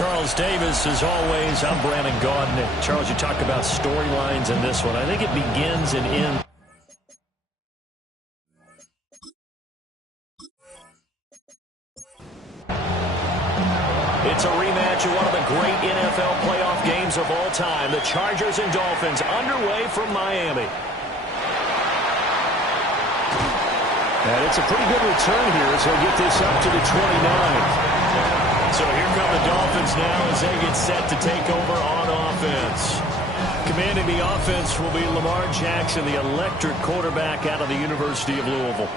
Charles Davis, as always. I'm Brandon Gaudin. Charles, you talk about storylines in this one. I think it begins and ends. It's a rematch of one of the great NFL playoff games of all time. The Chargers and Dolphins underway from Miami. And it's a pretty good return here as they'll get this up to the 29. So here come the Dolphins now as they get set to take over on offense. Commanding the offense will be Lamar Jackson, the electric quarterback out of the University of Louisville.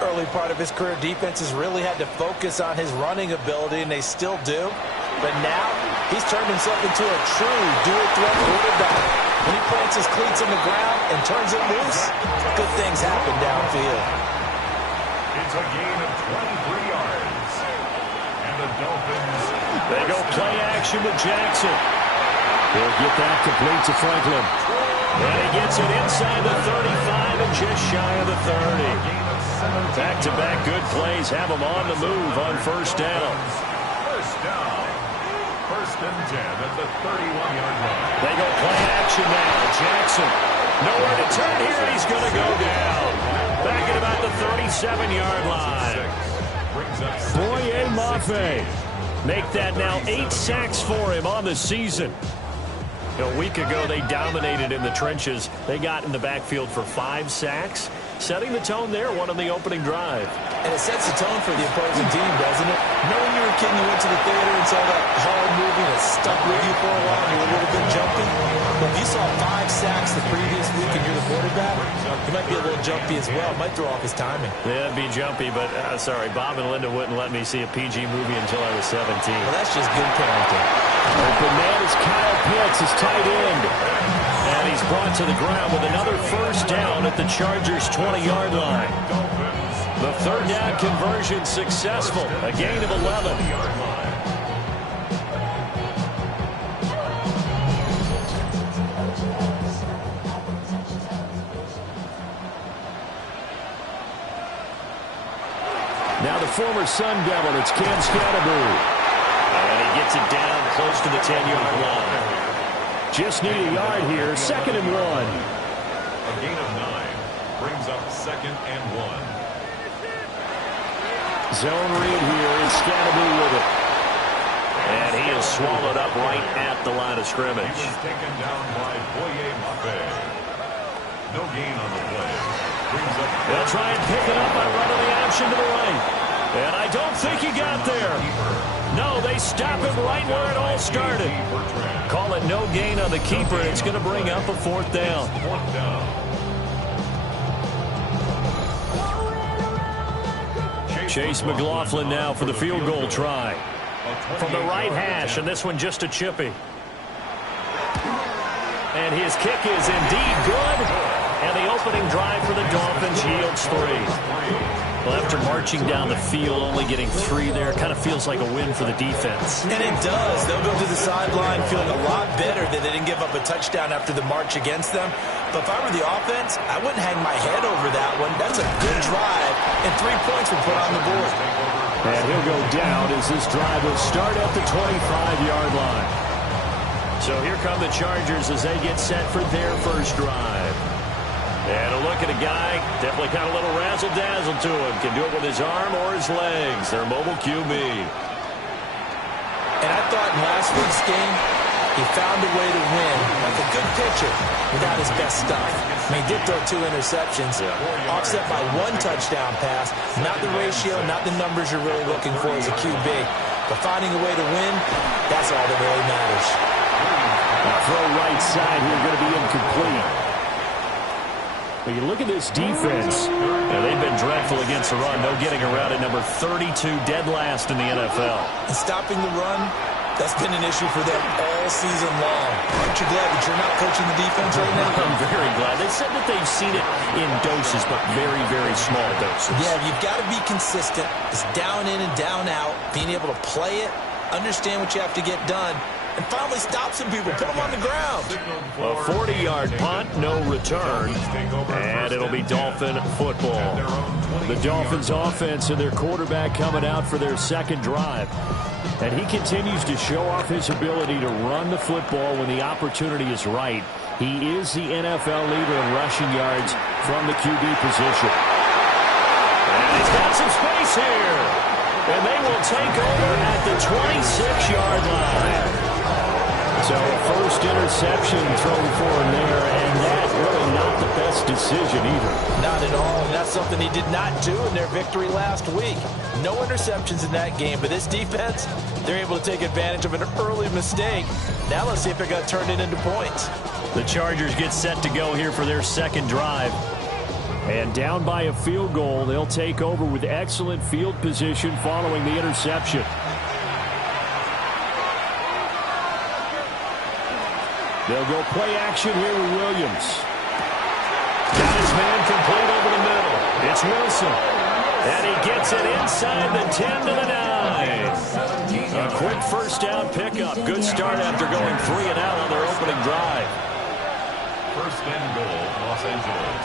Early part of his career, defenses really had to focus on his running ability, and they still do. But now, he's turned himself into a true dual-threat quarterback. When he plants his cleats in the ground and turns it loose, good things happen downfield. It's a gain of 23 yards. And the Dolphins... They go play action with Jackson. He'll get that complete to Franklin. And he gets it inside the 35 and just shy of the 30. Back-to-back good plays have him on the move on first down. First down. First and 10 at the 31-yard line. They go play action now. Jackson, nowhere to turn here. He's going to go down. Back at about the 37-yard line. Boye Mafe. Make that now 8 sacks for him on the season. A week ago, they dominated in the trenches. They got in the backfield for 5 sacks, setting the tone there, one on the opening drive. And it sets the tone for the opposing team, doesn't it? Knowing you were a kid and you went to the theater and saw that horror movie that stuck with you for a while, you were a little bit jumpy. But if you saw 5 sacks the previous week and you're the quarterback, you might be a little jumpy as well. It might throw off his timing. Yeah, it'd be jumpy, but sorry, Bob and Linda wouldn't let me see a PG movie until I was 17. Well, that's just good parenting. Open man is Kyle Pitts, his tight end. And he's brought to the ground with another first down at the Chargers' 20-yard line. The third down conversion successful. A gain of 11. Now the former Sun Devil, it's Cam Scatterbury. And he gets it down close to the 10-yard line. Just need a yard here, 2nd and 1. A gain of 9 brings up 2nd and 1. Zone read here, and Scatterbury with it. And he is swallowed up right at the line of scrimmage. He was taken down by Boye Mafe. No gain on the play. Brings up... They'll try and pick it up by running the option to the right. And I don't think he got there. No, they stop him right where it all started. Call it no gain on the keeper. It's going to bring up a 4th down. Chase McLaughlin now for the field goal try. From the right hash, and this one just a chippy. And his kick is indeed good. And the opening drive for the Dolphins yields 3. Well, after marching down the field, only getting 3 there, kind of feels like a win for the defense. And it does. They'll go to the sideline feeling a lot better that they didn't give up a touchdown after the march against them. But if I were the offense, I wouldn't hang my head over that one. That's a good drive, and 3 points were put on the board. And he'll go down as this drive will start at the 25-yard line. So here come the Chargers as they get set for their first drive. And a look at a guy, definitely got a little razzle-dazzle to him. Can do it with his arm or his legs. Their mobile QB. And I thought in last week's game, he found a way to win. Like a good pitcher without his best stuff. I mean, he did throw 2 interceptions, offset by 1 touchdown pass. Not the ratio, not the numbers you're really looking for as a QB. But finding a way to win, that's all that really matters. Throw right side here, going to be incomplete. But you look at this defense. They've been dreadful against the run. No getting around at number 32, dead last in the NFL. And stopping the run, that's been an issue for them all season long. Aren't you glad that you're not coaching the defense right now? I'm very glad. They said that they've seen it in doses, but very, very small doses. Yeah, you've got to be consistent. It's down in and down out. Being able to play it, understand what you have to get done, and finally stop some people, put them on the ground. A 40-yard punt, no return, and it'll be Dolphin football. The Dolphins offense and their quarterback coming out for their second drive. And he continues to show off his ability to run the football when the opportunity is right. He is the NFL leader in rushing yards from the QB position. And he's got some space here. And they will take over at the 26-yard line. So first interception thrown for him there, and that's really not the best decision either. Not at all, and that's something he did not do in their victory last week. No interceptions in that game, but this defense, they're able to take advantage of an early mistake. Now let's see if they're going to turn it into points. The Chargers get set to go here for their second drive. And down by a field goal, they'll take over with excellent field position following the interception. They'll go play action here with Williams. Got his man complete over the middle. It's Wilson. And he gets it inside the 10 to the 9. A quick first down pickup. Good start after going 3 and out on their opening drive. First and goal, Los Angeles.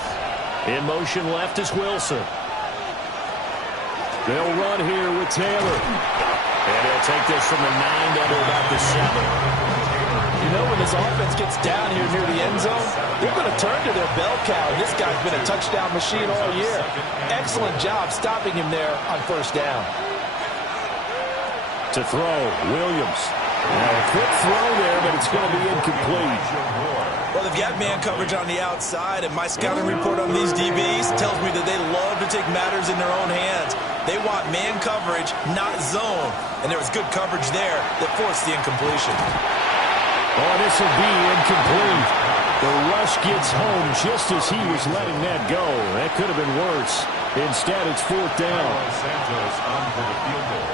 In motion left is Wilson. They'll run here with Taylor. And he'll take this from the 9 down to about the 7. You know, when this offense gets down here near the end zone, they're going to turn to their bell cow. This guy's been a touchdown machine all year. Excellent job stopping him there on first down. To throw, Williams. Now a quick throw there, but it's going to be incomplete. Well, they've got man coverage on the outside, and my scouting report on these DBs tells me that they love to take matters in their own hands. They want man coverage, not zone. And there was good coverage there that forced the incompletion. Oh, this will be incomplete. The rush gets home just as he was letting that go. That could have been worse. Instead, it's fourth down. Santos on for the field goal.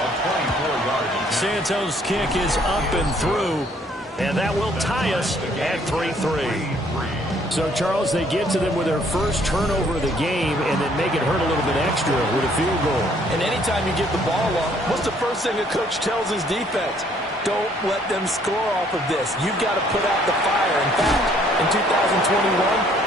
A 24-yard. Santos' kick is up and through, and that will tie us at 3-3. So, Charles, they get to them with their first turnover of the game and then make it hurt a little bit extra with a field goal. And anytime you give the ball up, what's the first thing a coach tells his defense? Don't let them score off of this. You've got to put out the fire. In fact, in 2021,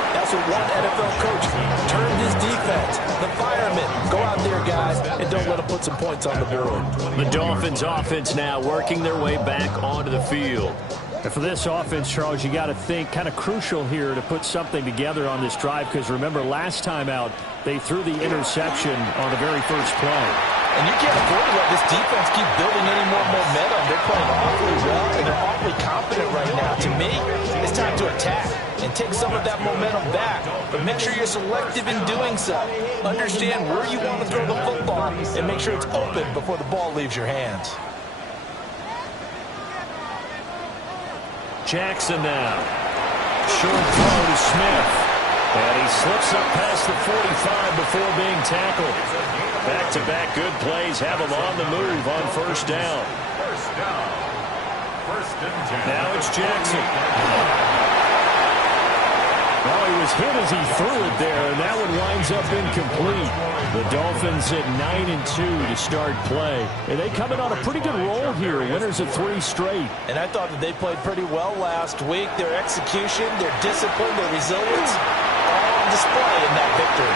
that's what one NFL coach turned his defense. The firemen. Go out there, guys, and don't let them put some points on the board. The Dolphins offense now working their way back onto the field. And for this offense, Charles, you got to think kind of crucial here to put something together on this drive, because remember last time out they threw the interception on the very first play. And you can't afford to let this defense keep building any more momentum. They're playing awfully well, and they're awfully confident right now. To me, it's time to attack and take some of that momentum back. But make sure you're selective in doing so. Understand where you want to throw the football and make sure it's open before the ball leaves your hands. Jackson now. Short throw to Smith. And he slips up past the 45 before being tackled. Back-to-back good plays have him on the move on first down. First down. First and 10. Now it's Jackson. Well, he was hit as he threw it there, and that one winds up incomplete. The Dolphins at 9-2 to start play. And they come in on a pretty good roll here, winners of 3 straight. And I thought that they played pretty well last week. Their execution, their discipline, their resilience, all on display in that victory.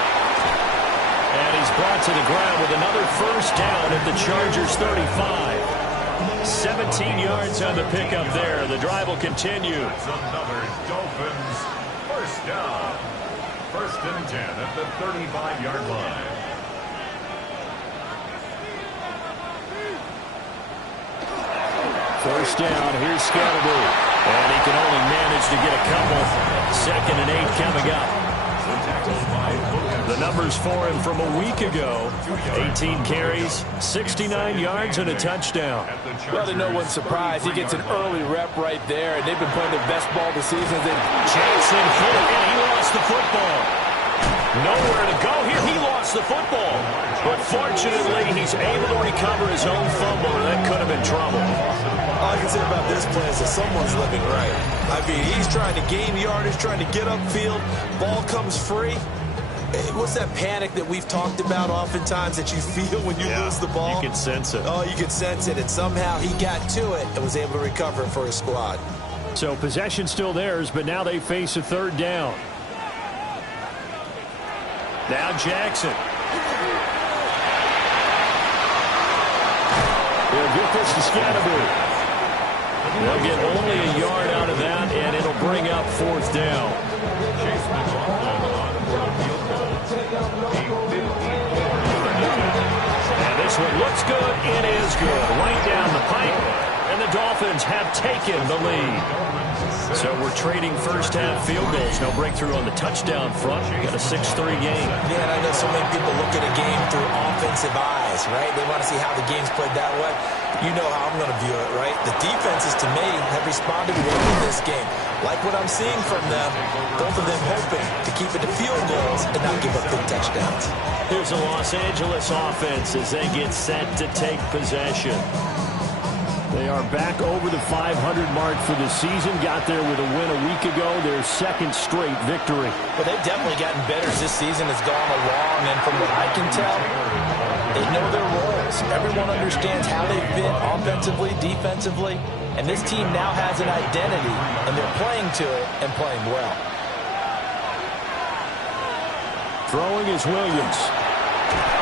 And he's brought to the ground with another first down at the Chargers 35. 17 yards on the pickup there. The drive will continue. It's another Dolphins first down. First and 10 at the 35-yard line. First down, here's Scalaboo. And he can only manage to get a couple. 2nd and 8 coming up. The numbers for him from a week ago: 18 carries, 69 yards, and a touchdown. Well, to no one's surprise, he gets an early rep right there, and they've been playing their best ball this season. Jackson hit, and he lost the football. Nowhere to go here. He lost the football. But fortunately, he's able to recover his own fumble, and that could have been trouble. All I can say about this play is that someone's living right. I mean, he's trying to gain yardage, trying to get upfield. Ball comes free. What's that panic that we've talked about oftentimes that you feel when you lose the ball? You can sense it. Oh, you can sense it. And somehow he got to it and was able to recover it for his squad. So possession still theirs, but now they face a third down. Now Jackson. He'll get this to Scannaboo. They'll get only a yard out of that, and it'll bring up fourth down. And this one looks good. It is good. Right down the pipe, and the Dolphins have taken the lead. So we're trading first-half field goals. No breakthrough on the touchdown front. Got a 6-3 game. Yeah, and I know so many people look at a game through offensive eyes, right? They want to see how the game's played that way. You know how I'm going to view it, right? The defenses, to me, have responded well in this game. Like what I'm seeing from them, both of them hoping to keep it to field goals and not give up big touchdowns. Here's the Los Angeles offense as they get set to take possession. They are back over the 500 mark for the season. Got there with a win a week ago. Their second straight victory. Well, they've definitely gotten better as this season has gone along. And from what I can tell, they know their roles. Everyone understands how they fit offensively, defensively. And this team now has an identity, and they're playing to it and playing well. Throwing is Williams.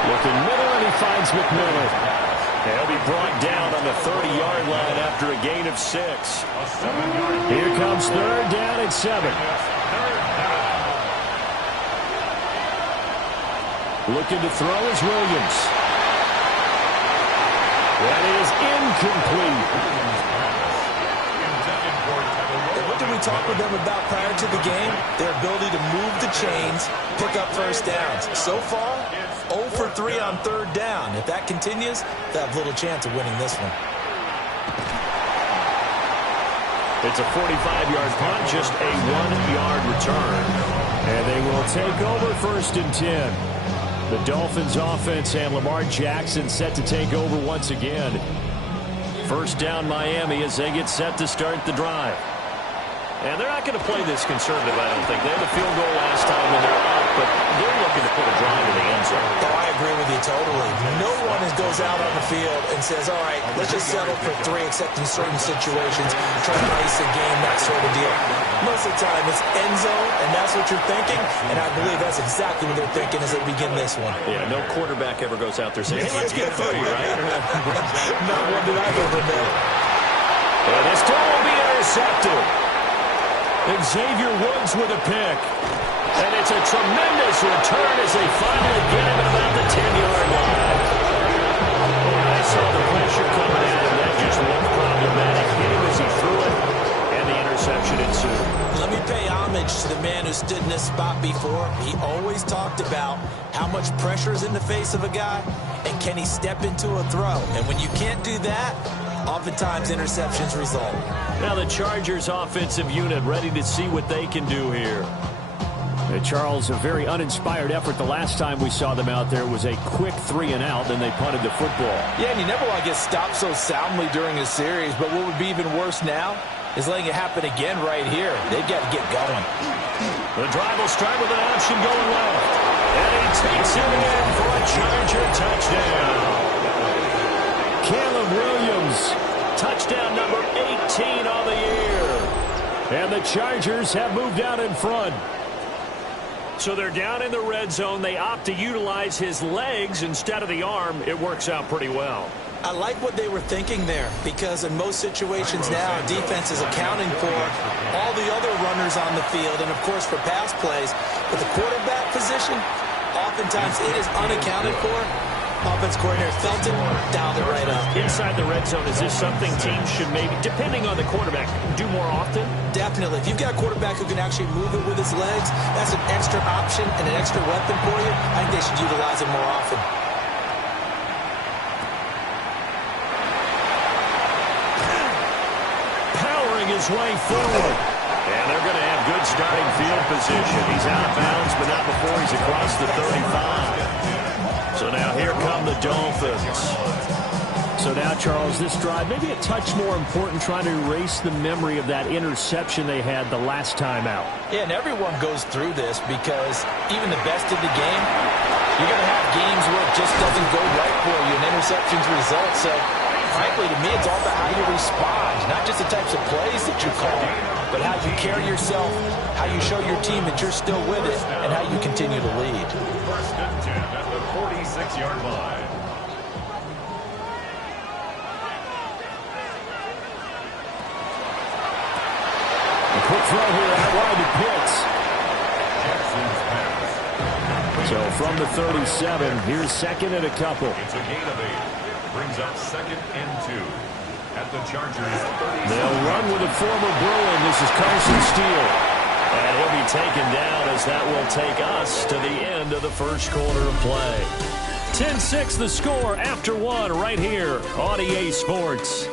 Looking middle, and he finds McMillan. He'll be brought down on the 30-yard line after a gain of 6. Here comes third down at 7. Looking to throw is Williams. That is incomplete. And what did we talk with them about prior to the game? Their ability to move the chains, pick up first downs. So far, 0 for 3 on third down. If that continues, they'll have little chance of winning this one. It's a 45-yard punt, just a 1-yard return. And they will take over first and 10. The Dolphins offense and Lamar Jackson set to take over once again. First down Miami as they get set to start the drive. And they're not going to play this conservative, I don't think. They had a field goal last time when they're up, but they're looking to put a drive in the end zone. Oh, I agree with you totally. No one goes out on the field and says, all right, let's just settle for 3, except in certain situations, try to ice a game, that sort of deal. Most of the time, it's end zone, and that's what you're thinking, and I believe that's exactly what they're thinking as they begin this one. Yeah, no quarterback ever goes out there saying, hey, let's get 3, right? Not one that I've ever met. And this throw will be intercepted. Xavier Woods with a pick. And it's a tremendous return as they finally get him at about the 10-yard line. I saw the pressure coming at him. That just looked problematic. Hit him as he threw it, and the interception ensued. Let me pay homage to the man who stood in this spot before. He always talked about how much pressure is in the face of a guy, and can he step into a throw. And when you can't do that, oftentimes interceptions result. Now the Chargers offensive unit ready to see what they can do here. Charles, a very uninspired effort. The last time we saw them out there was a quick 3-and-out, then they punted the football. Yeah, and you never want to get stopped so soundly during a series, but what would be even worse now is letting it happen again right here. They've got to get going. The drive will start with an option going left. And he takes it in for a Charger touchdown. Caleb Williams, touchdown number 18 on the year. And the Chargers have moved out in front. So they're down in the red zone. They opt to utilize his legs instead of the arm. It works out pretty well. I like what they were thinking there, because in most situations now, defense is accounting for all the other runners on the field and, of course, for pass plays. But the quarterback position, oftentimes it is unaccounted for. Offense coordinator felt it, dialed it right up. Inside the red zone, is this something teams should maybe, depending on the quarterback, do more often? Definitely. If you've got a quarterback who can actually move it with his legs, that's an extra option and an extra weapon for you. I think they should utilize it more often. Powering his way forward. And they're going to have good starting field position. He's out of bounds, but not before he's across the 35. So now here come the Dolphins. So now, Charles, this drive, maybe a touch more important, trying to erase the memory of that interception they had the last time out. Yeah, and everyone goes through this because even the best in the game, you're going to have games where it just doesn't go right for you and interceptions result. So, frankly, to me, it's all about how you respond, not just the types of plays that you call, but how you carry yourself, how you show your team that you're still with it, and how you continue to lead. First and 10 at the 46-yard line. quick throw here out wide to Pitts. So from the 37, here's second and a couple. It's a gain of 8. Brings up second and 2. At the Chargers 37. They'll run with a former Bruin. This is Carson Steele. And he'll be taken down as that will take us to the end of the first quarter of play. 10-6 the score after one right here on EA Sports.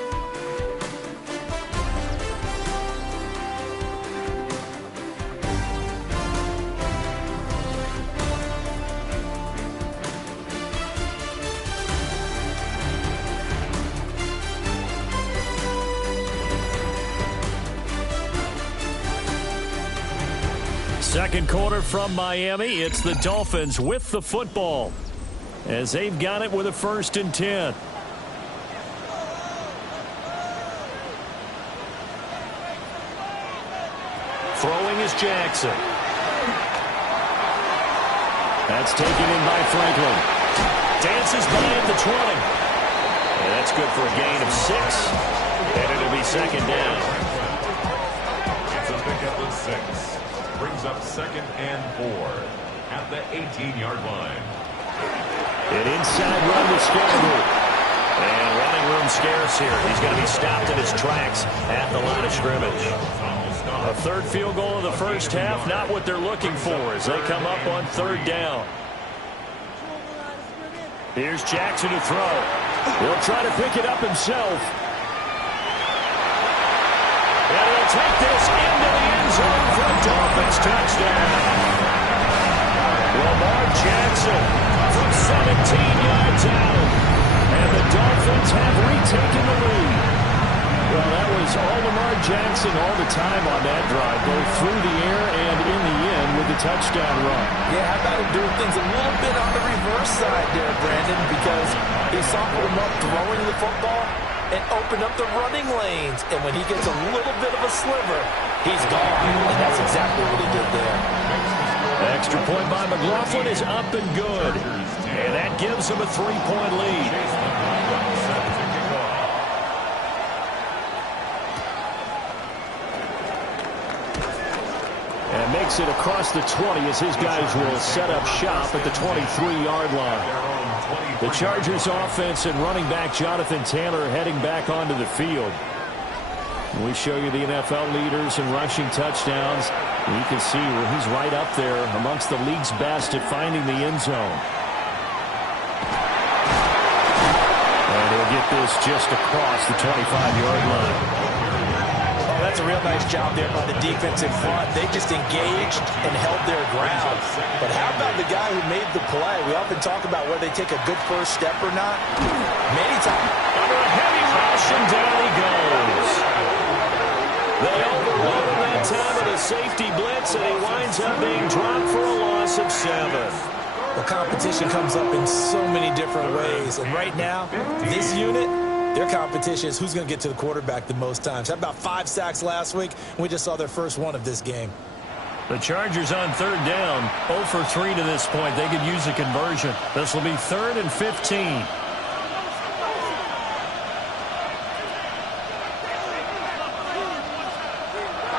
Second quarter from Miami. It's the Dolphins with the football as they've got it with a 1st and 10. Throwing is Jackson. That's taken in by Franklin. Dances by at the 20. And that's good for a gain of 6. And it'll be second down. It's a pickup of 6. Brings up second and 4 at the 18-yard line. An inside run to Scarborough. And running room scarce here. He's going to be stopped in his tracks at the line of scrimmage. A third field goal of the first half, not what they're looking for as they come up on 3rd down. Here's Jackson to throw. He'll try to pick it up himself. And he'll take this into the end zone for a Dolphins touchdown. Lamar Jackson from 17 yards out. And the Dolphins have retaken the lead. Well, that was all Lamar Jackson all the time on that drive, both through the air and in the end with the touchdown run. Yeah, how about him doing things a little bit on the reverse side there, Brandon, because he softened him up throwing the football and opened up the running lanes. And when he gets a little bit of a sliver, he's gone. And that's exactly what he did there. Extra point by McLaughlin is up and good. And that gives him a 3-point lead. And makes it across the 20 as his guys will set up shop at the 23-yard line. The Chargers offense and running back Jonathan Taylor heading back onto the field. We show you the NFL leaders in rushing touchdowns. You can see where he's right up there amongst the league's best at finding the end zone. And he'll get this just across the 25-yard line. That's a real nice job there by the defense in front. They just engaged and held their ground. But how about the guy who made the play? We often talk about whether they take a good first step or not. Many times. Under a heavy rush, and down he goes. They overload him that time with a safety blitz, and he winds up being dropped for a loss of 7. Well, competition comes up in so many different ways. And right now, this unit, their competition is who's going to get to the quarterback the most times. How about 5 sacks last week? We just saw their first one of this game. The Chargers on 3rd down, 0 for 3 to this point. They could use a conversion. This will be 3rd and 15.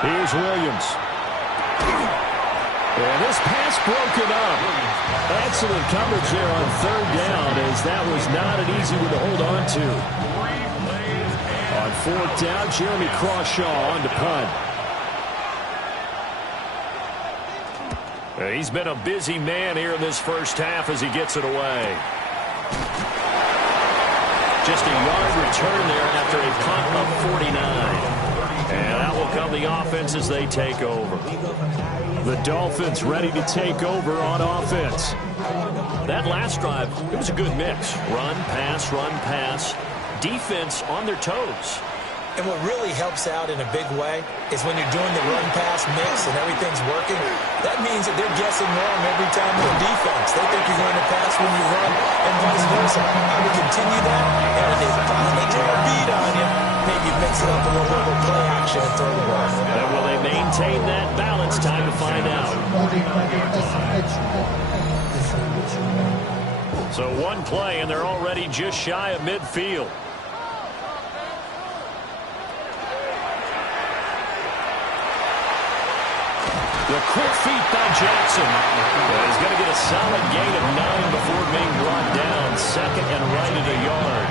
Here's Williams. And this pass broken up. Excellent coverage there on 3rd down as that was not an easy one to hold on to. On 4th down, Jeremy Crawshaw on to punt. He's been a busy man here in this first half as he gets it away. Just a yard return there after a punt of 49. And that will come the offense as they take over. The Dolphins ready to take over on offense. That last drive, it was a good mix. Run, pass. Defense on their toes. And what really helps out in a big way is when you're doing the run-pass mix and everything's working, that means that they're guessing wrong every time on defense. They think you're going to pass when you run and vice versa. I would continue that, and if they finally draw a beat on you, maybe mix it up a little bit with play action and throw the ball. And will they maintain that balance? Time to find out. So one play, and they're already just shy of midfield. The quick feet by Jackson. He's going to get a solid gain of 9 before being brought down. Second and right at a yard.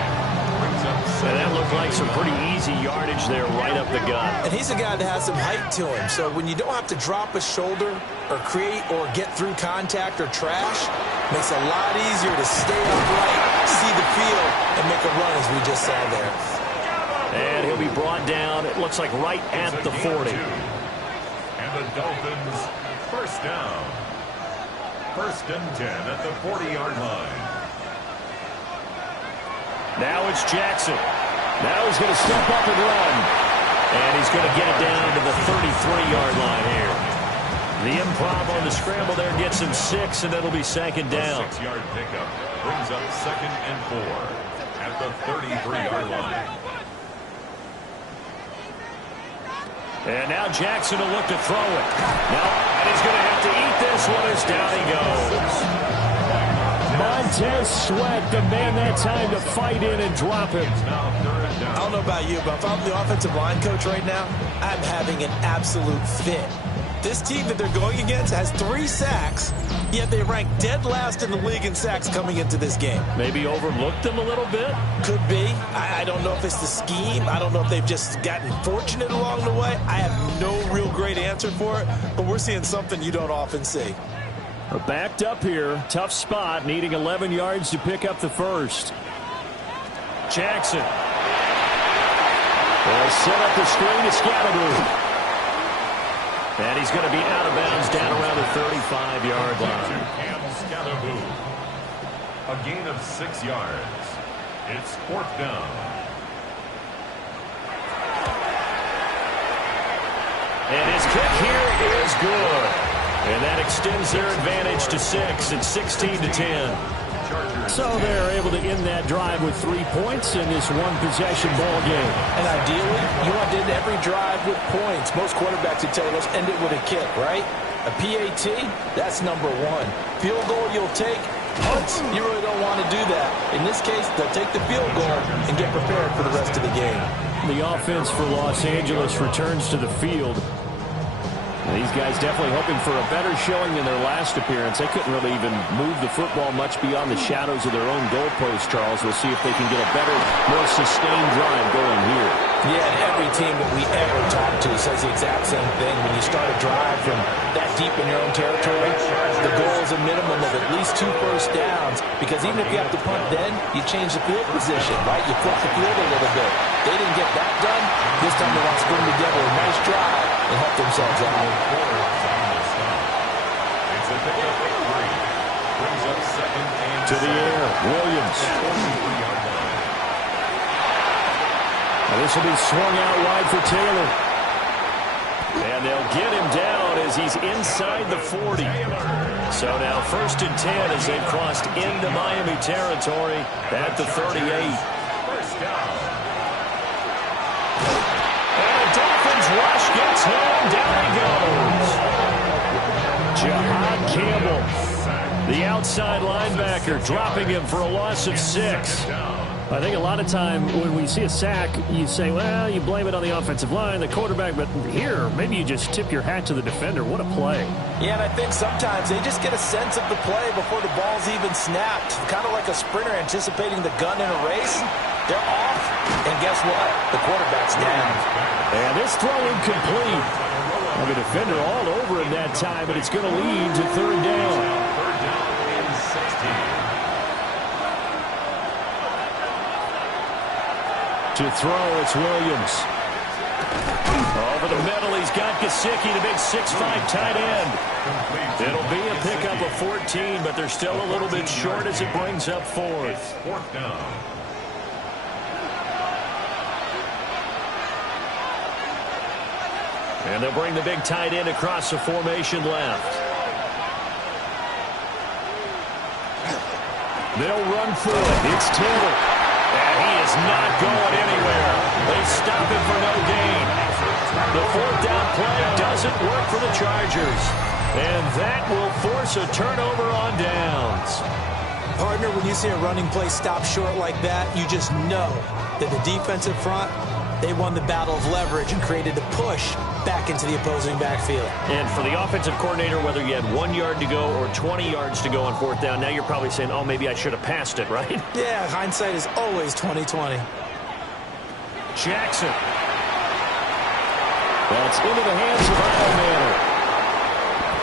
And that looked like some pretty easy yardage there right up the gut. And he's a guy that has some height to him. So when you don't have to drop a shoulder or create or get through contact or trash, makes it a lot easier to stay upright, see the field, and make a run as we just saw there. And he'll be brought down, it looks like right at the 40. And the Dolphins first down. First and 10 at the 40-yard line. Now it's Jackson. Now he's going to step up and run. And he's going to get it down to the 33-yard line here. The improv on the scramble there gets him 6, and it'll be second down. 6-yard pickup brings up second and 4 at the 33-yard line. And now Jackson will look to throw it. Now, and he's going to have to eat this one as down he goes. Montez Sweat, the man that time to fight in and drop him. I don't know about you, but if I'm the offensive line coach right now, I'm having an absolute fit. This team that they're going against has 3 sacks, yet they rank dead last in the league in sacks coming into this game. Maybe overlooked them a little bit? Could be. I don't know if it's the scheme. I don't know if they've just gotten fortunate along the way. I have no real great answer for it, but we're seeing something you don't often see. Backed up here. Tough spot, needing 11 yards to pick up the first. Jackson. They'll set up the screen to Scalaboo. And he's going to be out of bounds down around the 35-yard line. Cam Scalaboo. A gain of 6 yards. It's fourth down. And his kick here is good. And that extends their advantage to 6 at 16-10. So they're able to end that drive with 3 points in this one-possession ball game. And ideally, you want to end every drive with points. Most quarterbacks would tell you, let's end it with a kick, right? A PAT, that's number 1. Field goal you'll take, punts. You really don't want to do that. In this case, they'll take the field goal and get prepared for the rest of the game. The offense for Los Angeles returns to the field. These guys definitely hoping for a better showing than their last appearance. They couldn't really even move the football much beyond the shadows of their own goalpost, Charles. We'll see if they can get a better, more sustained drive going here. Yeah, and every team that we ever talk to says the exact same thing. When you start a drive from that deep in your own territory, the goal is a minimum of at least 2 first downs, because even if you have to punt then, you change the field position, right? You flip the field a little bit. They didn't get that done. This time they want to string together a nice drive and help themselves out. It's a pickup of 3. Brings up second and to the air, Williams. Now this will be swung out wide for Taylor. And they'll get him down as he's inside the 40. So now first and 10 as they've crossed into Miami territory at the 38. First down. And the Dolphins rush gets him. Down he goes. Jahad Campbell, the outside linebacker, dropping him for a loss of 6. I think a lot of time when we see a sack, you say, well, you blame it on the offensive line, the quarterback, but here, maybe you just tip your hat to the defender. What a play. Yeah, and I think sometimes they just get a sense of the play before the ball's even snapped. Kind of like a sprinter anticipating the gun in a race. They're off, and guess what? The quarterback's down. And this throw incomplete. Well, the defender all over him that time, but it's going to lead to third down. Third down and 16. To throw, it's Williams. Over the middle, he's got Gesicki, the big 6'5" tight end. It'll be a pickup of 14, but they're still a little bit short as it brings up fourth. Fourth down. And they'll bring the big tight end across the formation left. They'll run for it. It's Taylor. And he is not going anywhere. They stop him for no gain. The fourth down play doesn't work for the Chargers. And that will force a turnover on downs. Partner, when you see a running play stop short like that, you just know that the defensive front They won the battle of leverage and created a push back into the opposing backfield. And for the offensive coordinator, whether you had 1 yard to go or 20 yards to go on fourth down, now you're probably saying, oh, maybe I should have passed it, right? Yeah, hindsight is always 20/20. Jackson. That's into the hands of Isle Manor.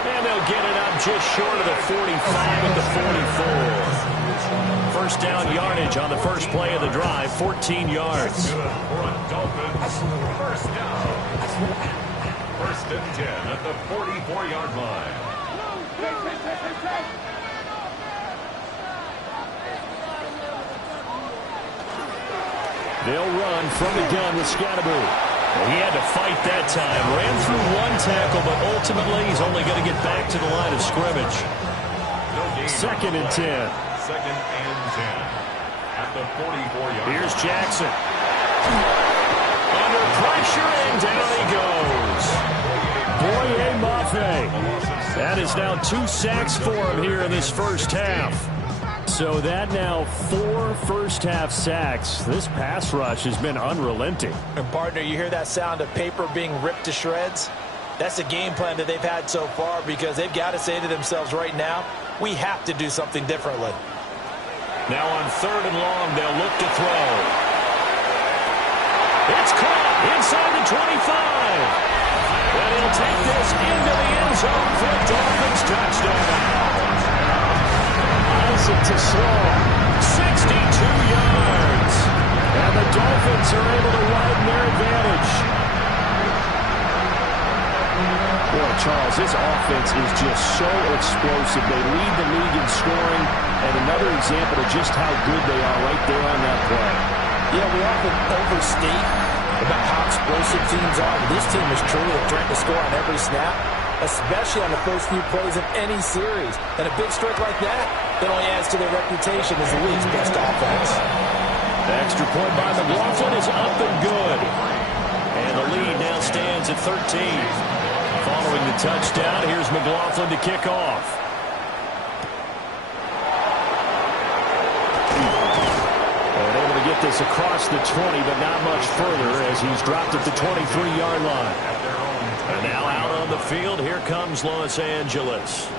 And they'll get it up just short of the 45 at the 44. First down yardage on the first play of the drive, 14 yards. Good for a Dolphins first down. First and 10 at the 44-yard line. They'll run from the gun with Scatterby. He had to fight that time. Ran through one tackle, but ultimately he's only going to get back to the line of scrimmage. Second and 10. Second and 10 at the 44-yard line. Here's Jackson. Under pressure, and down he goes. Boye Mafe. That is now 2 sacks for him here in this first half. So that now 4 first-half sacks. This pass rush has been unrelenting. And partner, you hear that sound of paper being ripped to shreds? That's the game plan that they've had so far, because they've got to say to themselves right now, we have to do something differently. Now on third and long, they'll look to throw. It's caught inside the 25. And he'll take this into the end zone for a Dolphins touchdown. Isaac to throw. 62 yards. And the Dolphins are able to widen their advantage. Boy, Charles, this offense is just so explosive. They lead the league in scoring, and another example of just how good they are right there on that play. Yeah, we often overstate about how explosive teams are. This team is truly a threat to score on every snap, especially on the first few plays of any series. And a big strike like that only adds to their reputation as the league's best offense. The extra point by McLaughlin is up and good. And the lead now stands at 13. Following the touchdown, here's McLaughlin to kick off. And able to get this across the 20, but not much further as he's dropped at the 23-yard line. And now out on the field, here comes Los Angeles.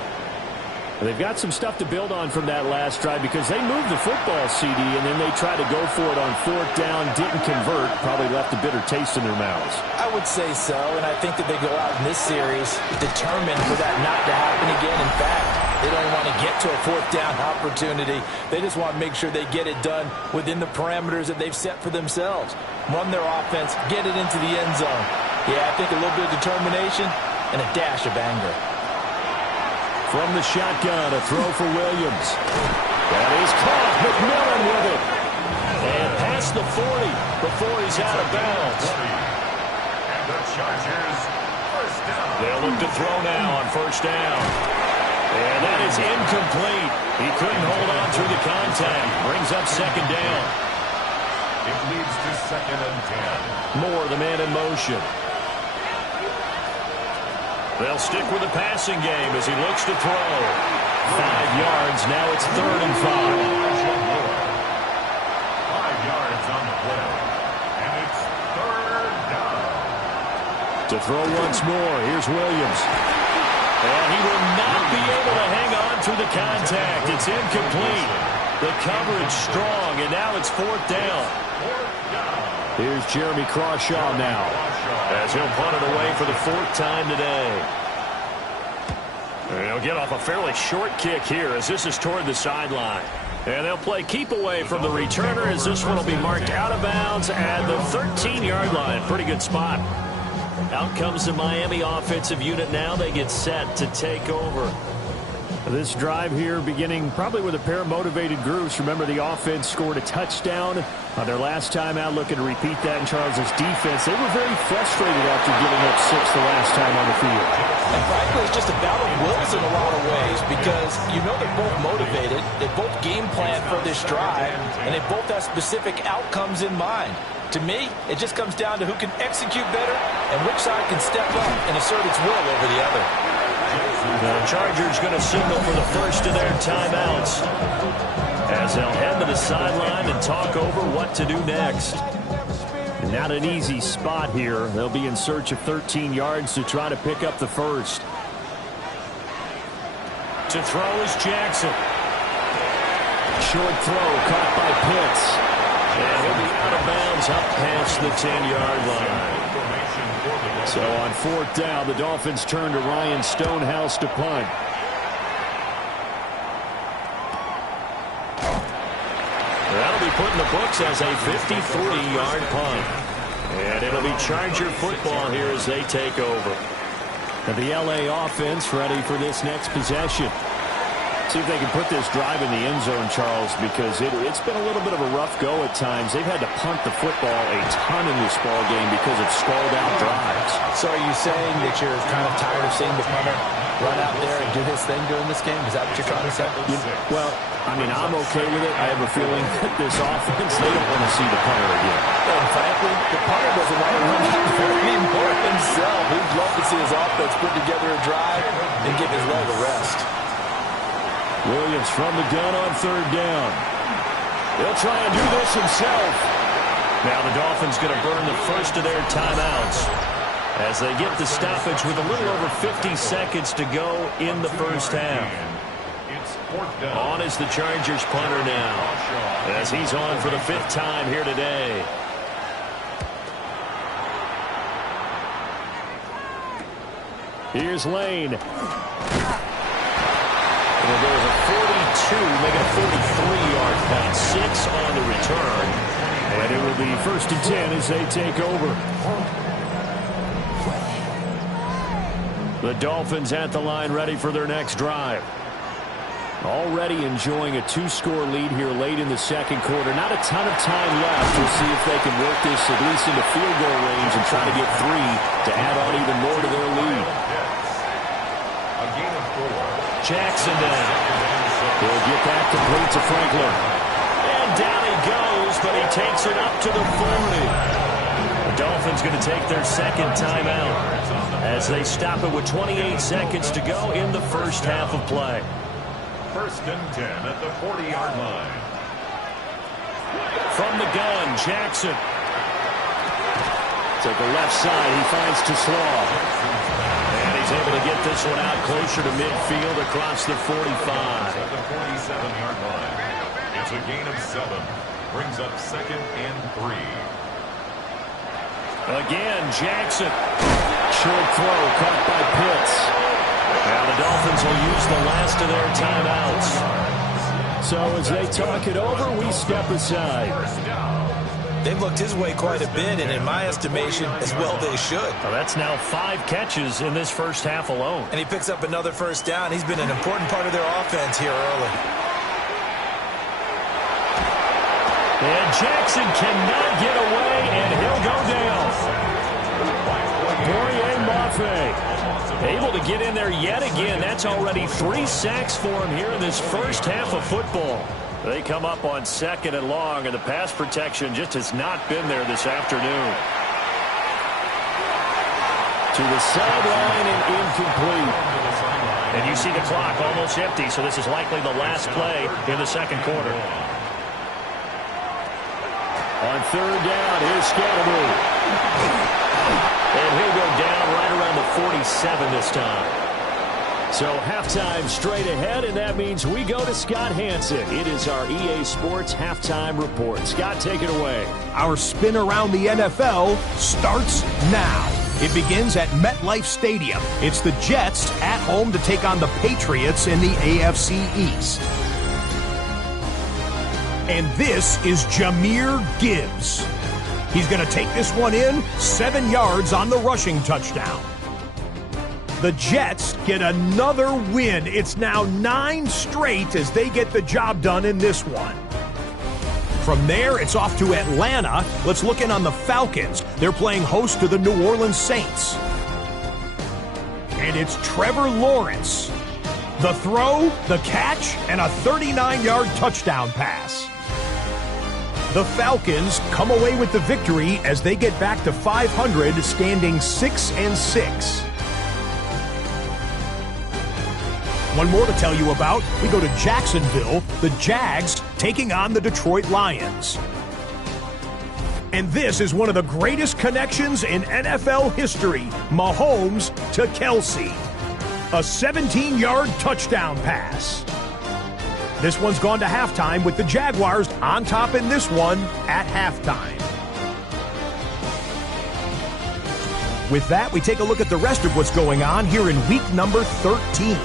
They've got some stuff to build on from that last drive because they moved the football, CD, and then they tried to go for it on fourth down, didn't convert, probably left a bitter taste in their mouths. I would say so, and I think that they go out in this series determined for that not to happen again. In fact, they don't want to get to a fourth down opportunity. They just want to make sure they get it done within the parameters that they've set for themselves. Run their offense, get it into the end zone. Yeah, I think a little bit of determination and a dash of anger. From the shotgun, a throw for Williams. That is caught. McMillan with it. And past the 40 before he's out of bounds. And the Chargers first down. They'll look to throw now on first down. And that is incomplete. He couldn't hold on through the contact. Brings up second down. It leads to second and 10. Moore, the man in motion. They'll stick with the passing game as he looks to throw. 5 yards. Now it's third and 5. 5 yards on the play. And it's third down. To throw once more. Here's Williams. And he will not be able to hang on through the contact. It's incomplete. The coverage strong, and now it's fourth down. Here's Jeremy Crawshaw now, as he'll punt it away for the 4th time today. And he'll get off a fairly short kick here as this is toward the sideline. And they'll play keep away from the returner as this one will be marked out of bounds at the 13-yard line. Pretty good spot. Out comes the Miami offensive unit now. They get set to take over. This drive here beginning probably with a pair of motivated groups. Remember, the offense scored a touchdown on their last time out, looking to repeat that in Charles's defense. They were very frustrated after giving up 6 the last time on the field. And frankly, it's just a battle of wills in a lot of ways because you know they're both motivated. They both game plan for this drive, and they both have specific outcomes in mind. To me, it just comes down to who can execute better and which side can step up and assert its will over the other. The Chargers going to signal for the first of their timeouts as they'll head to the sideline and talk over what to do next. Not an easy spot here. They'll be in search of 13 yards to try to pick up the first. To throw is Jackson. Short throw caught by Pitts. And he'll be out of bounds up past the 10-yard line. So on fourth down, the Dolphins turn to Ryan Stonehouse to punt. That'll be put in the books as a 53-yard punt. And it'll be Charger football here as they take over. And the L.A. offense ready for this next possession. See if they can put this drive in the end zone, Charles, because it's been a little bit of a rough go at times. They've had to punt the football a ton in this ball game because of stalled out drives. So are you saying that you're kind of tired of seeing the punter run out there and do his thing during this game? Is that what you're trying to say? Well, I mean, I'm okay with it. I have a feeling that this offense, they don't want to see the punter again. And frankly, the punter doesn't want to run out there anymore himself. He'd love to see his offense put together a drive and give his leg a rest. Williams from the gun on third down. He'll try and do this himself. Now the Dolphins going to burn the first of their timeouts as they get the stoppage with a little over 50 seconds to go in the first half. On is the Chargers punter now as he's on for the 5th time here today. Here's Lane. And there's a 42, making a 43-yard pass, 6 on the return. And it will be 1st and 10 as they take over. The Dolphins at the line ready for their next drive. Already enjoying a 2-score lead here late in the second quarter. Not a ton of time left. We'll see if they can work this at least into field goal range and try to get 3 to add on even more to their lead. A gain of 4. Jackson down. He'll get that complete to Franklin. And down he goes, but he takes it up to the 40. The Dolphins going to take their second timeout as they stop it with 28 seconds to go in the first half of play. 1st and 10 at the 40-yard line. From the gun, Jackson. To the left side, he finds Toslaw. And he's able to get this one out closer to midfield across the 45. At the 47-yard line. It's a gain of 7. Brings up 2nd and 3. Again, Jackson. Short throw caught by Pitts. Now the Dolphins will use the last of their timeouts. So as they talk it over, we step aside. They've looked his way quite a bit, and in my estimation, as well they should. Well, that's now 5 catches in this first half alone. And he picks up another first down. He's been an important part of their offense here early. And Jackson cannot get away, and he'll go down. Boye Mafe able to get in there yet again. That's already 3 sacks for him here in this first half of football. They come up on 2nd and long, and the pass protection just has not been there this afternoon. To the sideline and incomplete. And you see the clock almost empty, so this is likely the last play in the second quarter. On 3rd down, here's Scatterby. And he'll go down right around the 47 this time. So halftime straight ahead, and that means we go to Scott Hanson. It is our EA Sports Halftime Report. Scott, take it away. Our spin around the NFL starts now. It begins at MetLife Stadium. It's the Jets at home to take on the Patriots in the AFC East. And this is Jahmyr Gibbs. He's going to take this one in, 7 yards on the rushing touchdown. The Jets get another win. It's now 9 straight as they get the job done in this one. From there, it's off to Atlanta. Let's look in on the Falcons. They're playing host to the New Orleans Saints. And it's Trevor Lawrence. The throw, the catch, and a 39-yard touchdown pass. The Falcons come away with the victory as they get back to 500, standing 6-6. One more to tell you about. We go to Jacksonville, the Jags taking on the Detroit Lions. And this is one of the greatest connections in NFL history. Mahomes to Kelce. A 17-yard touchdown pass. This one's gone to halftime with the Jaguars on top in this one at halftime. With that, we take a look at the rest of what's going on here in week number 13.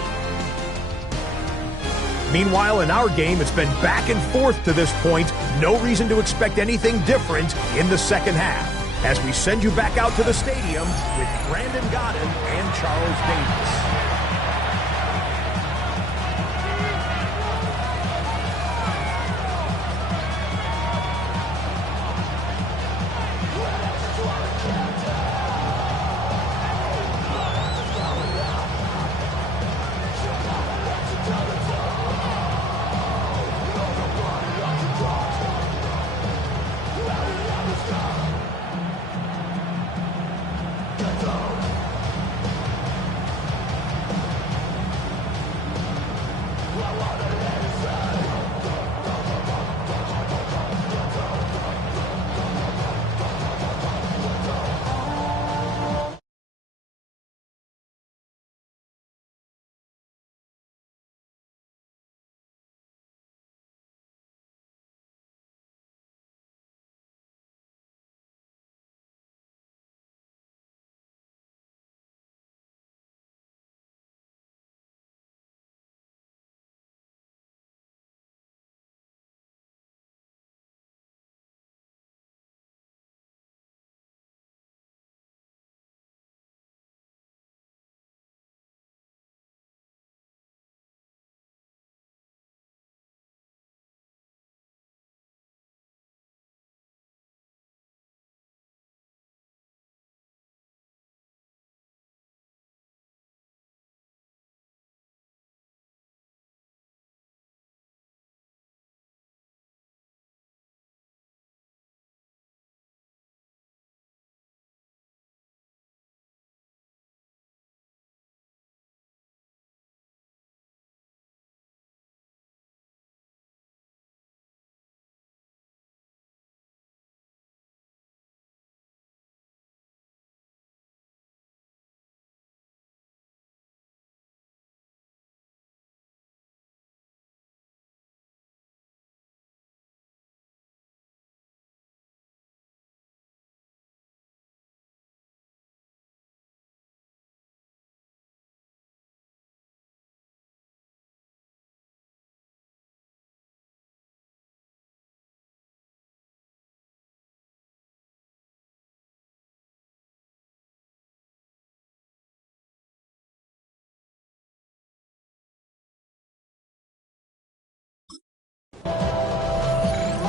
Meanwhile, in our game, it's been back and forth to this point. No reason to expect anything different in the second half. As we send you back out to the stadium with Brandon Godden and Charles Davis.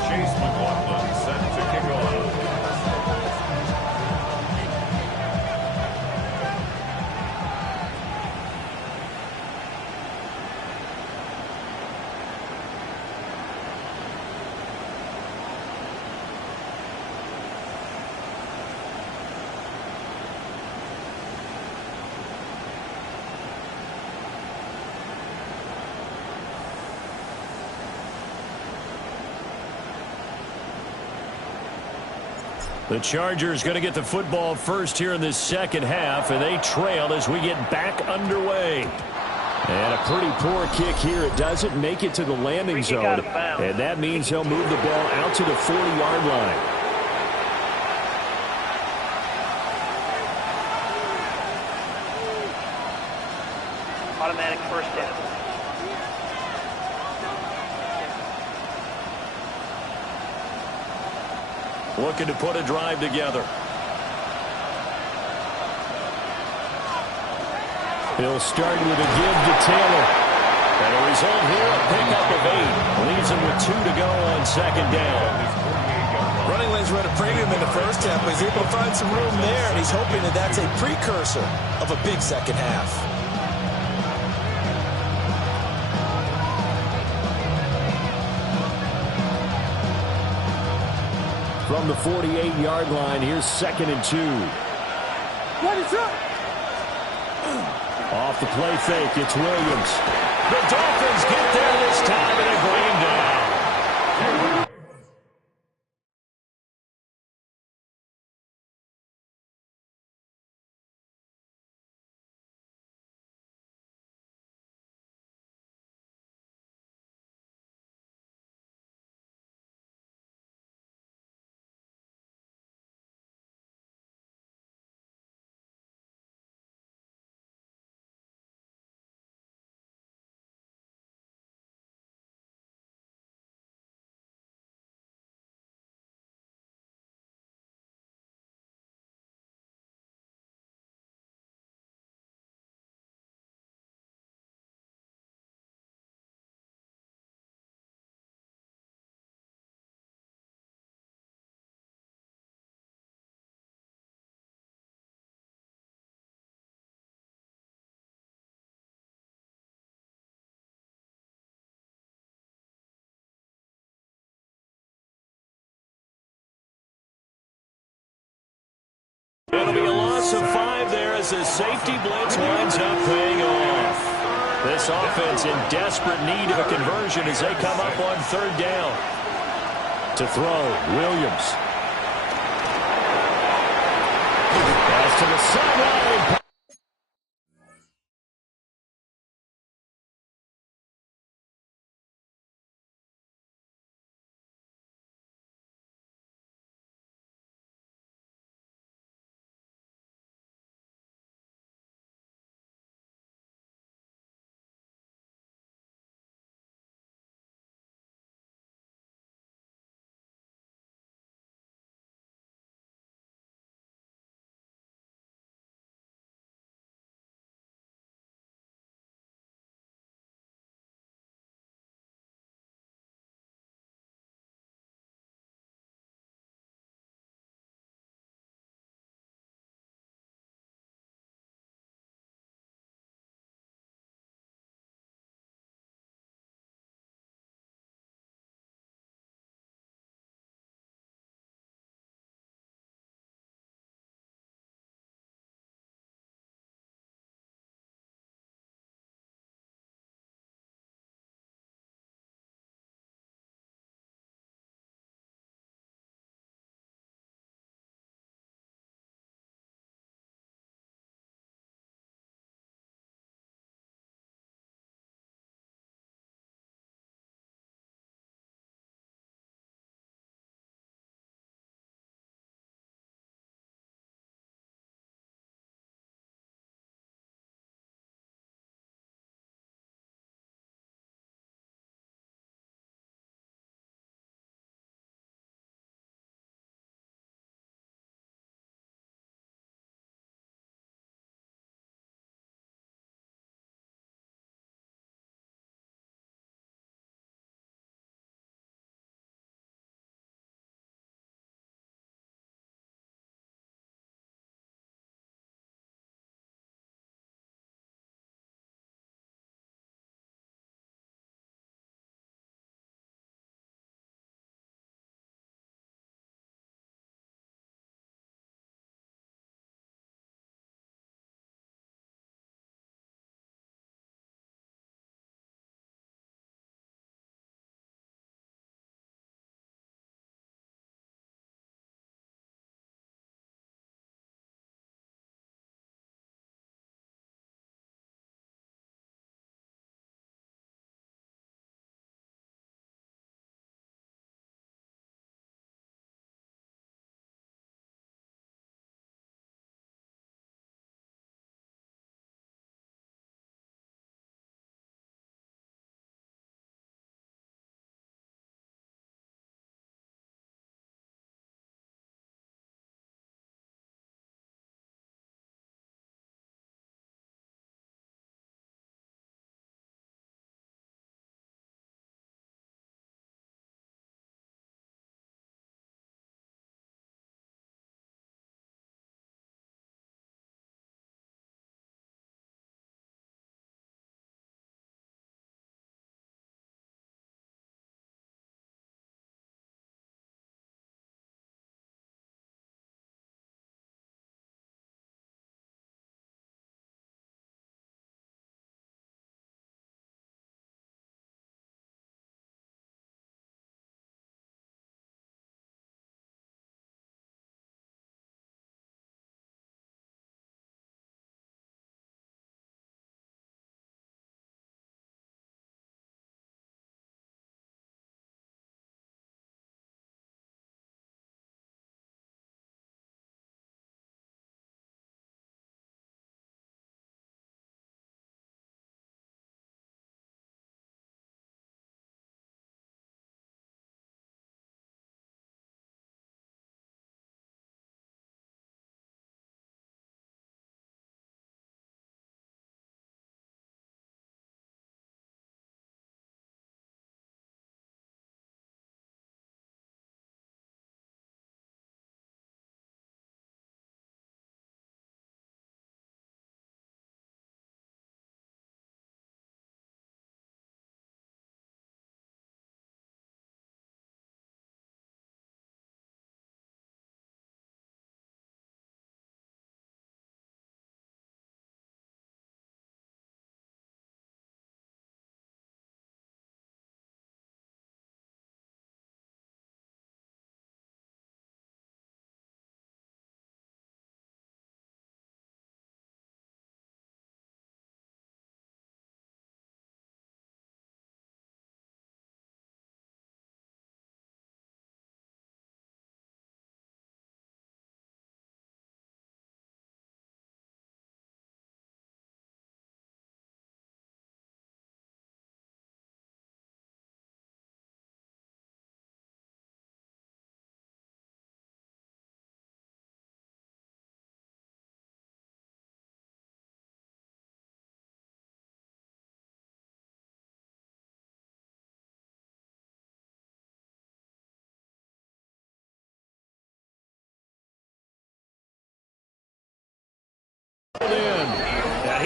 Chase McLaughlin set to kick off. The Chargers going to get the football first here in this second half, and they trail as we get back underway. And a pretty poor kick here. It doesn't make it to the landing zone, and that means he'll move the ball out to the 40-yard line. Automatic first down. Looking to put a drive together. He'll start with a give to Taylor. And a result here, a pickup of 8. Leaves him with 2 to go on second down. Running lanes were at a premium in the first half, but he's able to find some room there, and he's hoping that that's a precursor of a big second half. From the 48-yard line, here's 2nd and 2. Off the play fake, it's Williams. The Dolphins get there this time and a green down. It'll be a loss of 5 there as the safety blitz winds up paying off. This offense in desperate need of a conversion as they come up on 3rd down. To throw, Williams. Pass to the sideline.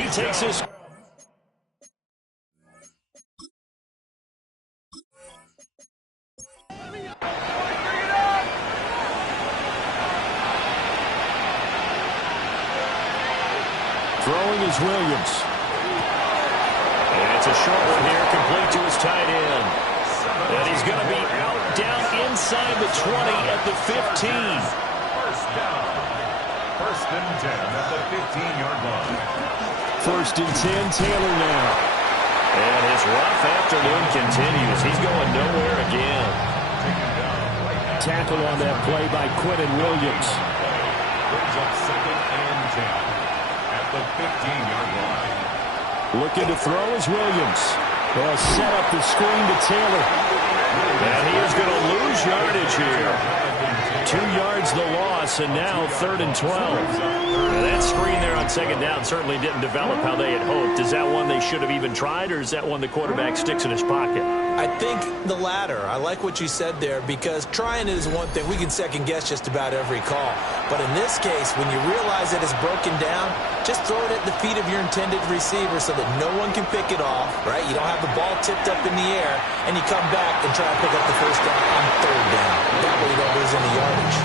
he takes this. Throwing is Williams. And it's a short one here, complete to his tight end. And he's going to be out down inside the 20 at the 15. First down. First and 10 at the 15-yard line. First and 10, Taylor now. And his rough afternoon continues. He's going nowhere again. Tackle on that play by Quentin Williams. Brings up second and 10. The 15-yard line. Looking to throw is Williams. They'll set up the screen to Taylor. And he is going to lose yardage here. 2 yards the loss, and now 3rd and 12. Now that screen there on second down certainly didn't develop how they had hoped. Is that one they should have even tried, or is that one the quarterback sticks in his pocket? I think the latter. I like what you said there, because trying it is one thing. We can second guess just about every call. But in this case, when you realize that it's broken down, just throw it at the feet of your intended receiver so that no one can pick it off, right? You don't have the ball tipped up in the air, and you come back and try to pick up the first down on 3rd down. That way you don't lose any yardage.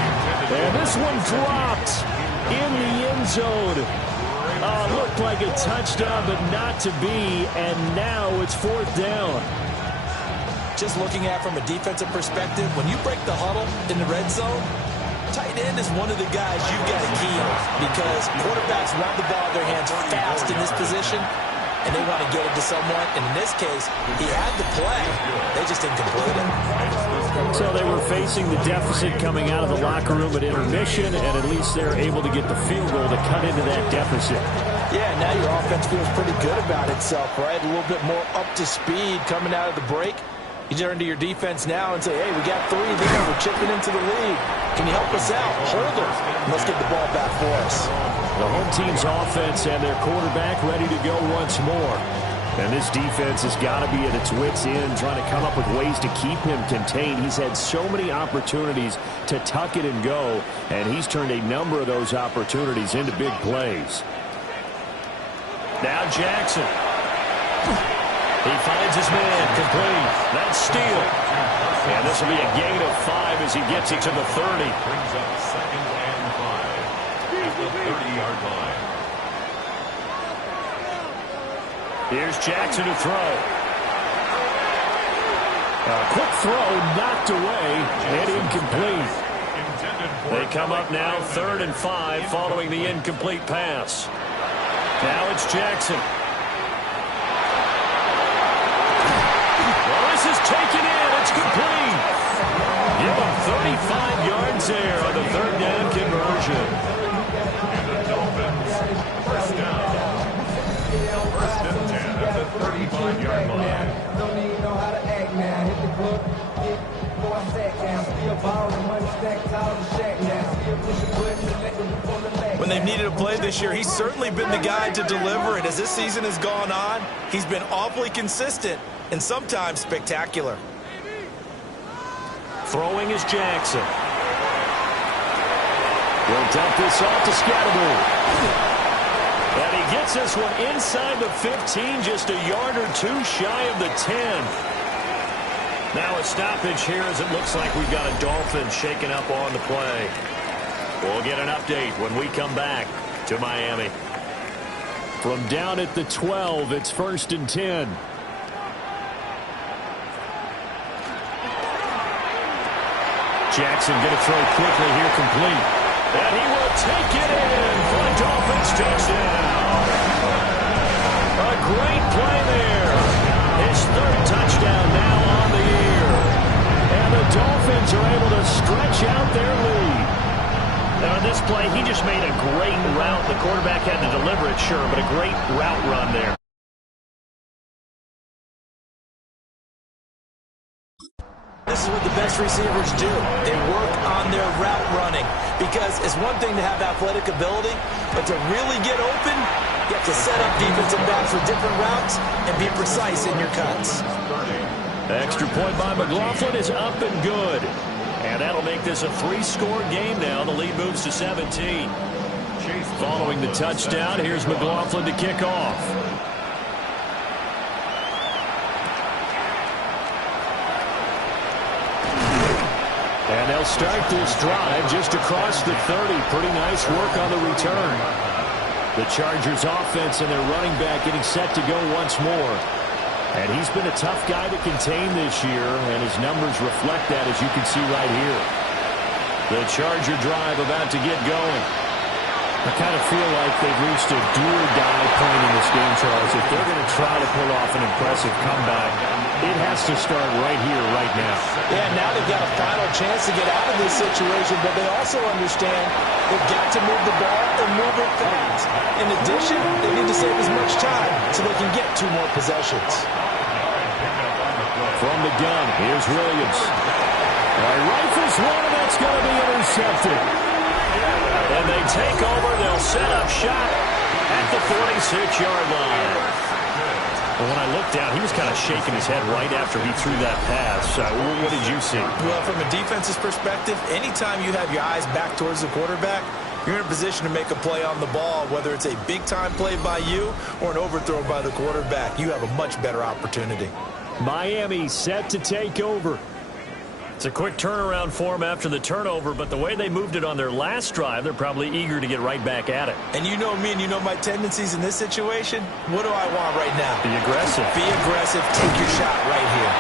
And this one dropped in the end zone. Looked like a touchdown, but not to be, and now it's 4th down. Just looking at it from a defensive perspective, when you break the huddle in the red zone, tight end is one of the guys you've got to key on, because quarterbacks want the ball in their hands fast in this position, and they want to get it to someone. And in this case, he had the play. They just didn't complete it. So they were facing the deficit coming out of the locker room at intermission, and at least they're able to get the field goal to cut into that deficit. Yeah, now your offense feels pretty good about itself, right? A little bit more up to speed coming out of the break. You turn to your defense now and say, hey, we got 3 there. We're chipping into the lead. Can you help us out? Hold it. Let's get the ball back for us. The home team's offense and their quarterback ready to go once more. And this defense has got to be at its wits' end, trying to come up with ways to keep him contained. He's had so many opportunities to tuck it and go, and he's turned a number of those opportunities into big plays. Now Jackson. He finds his man, complete. That's steal. And this will be a gain of 5 as he gets it to the 30. Brings up second and 5 at the 30-yard line. Here's Jackson to throw. A quick throw knocked away and incomplete. They come up now 3rd and 5 following the incomplete pass. Now it's Jackson. Is taken in. It's complete. Give him 35 yards there on the 3rd down conversion. And the Dolphins, first down. First and 10 at the 35-yard line. Don't even know how to act now. Hit the club, get 4 sack down. Still borrowing money, stack tall to shack now. Still pushing buttons and let them pull the leg. When they've needed a play this year, he's certainly been the guy to deliver it. As this season has gone on, he's been awfully consistent and sometimes spectacular. Throwing is Jackson. He'll dump this off to Scatterbury. And he gets this one inside the 15, just a yard or 2 shy of the 10. Now a stoppage here as it looks like we've got a Dolphin shaking up on the play. We'll get an update when we come back to Miami. From down at the 12, it's 1st and 10. Jackson going to throw quickly here, complete. And he will take it in for a Dolphins touchdown. A great play there. His 3rd touchdown now on the year. And the Dolphins are able to stretch out their lead. Now on this play, he just made a great route. The quarterback had to deliver it, sure, but a great route run there. This is what the best receivers do. They work on their route running, because it's one thing to have athletic ability, but to really get open, you have to set up defensive backs with different routes and be precise in your cuts. Extra point by McLaughlin is up and good. And that'll make this a 3-score game now. The lead moves to 17. Chase Following the touchdown, here's McLaughlin to kick off. And they'll start this drive just across the 30. Pretty nice work on the return. The Chargers offense and their running back getting set to go once more. And he's been a tough guy to contain this year, and his numbers reflect that, as you can see right here. The Charger drive about to get going. I kind of feel like they've reached a do-or-die point in this game, Charles. If they're going to try to pull off an impressive comeback, it has to start right here, right now. Yeah, now they've got a final chance to get out of this situation, but they also understand they've got to move the ball and move it fast. In addition, they need to save as much time so they can get 2 more possessions. From the gun, here's Williams. Rifles one, and that's going to be intercepted. And they take over. They'll set up shop at the 46-yard line. But when I looked down, he was kind of shaking his head right after he threw that pass. What did you see? Well, from a defense's perspective, anytime you have your eyes back towards the quarterback, you're in a position to make a play on the ball, whether it's a big-time play by you or an overthrow by the quarterback. You have a much better opportunity. Miami set to take over. It's a quick turnaround for them after the turnover, but the way they moved it on their last drive, they're probably eager to get right back at it. And you know me and you know my tendencies in this situation. What do I want right now? Be aggressive. Be aggressive. Take your shot right here.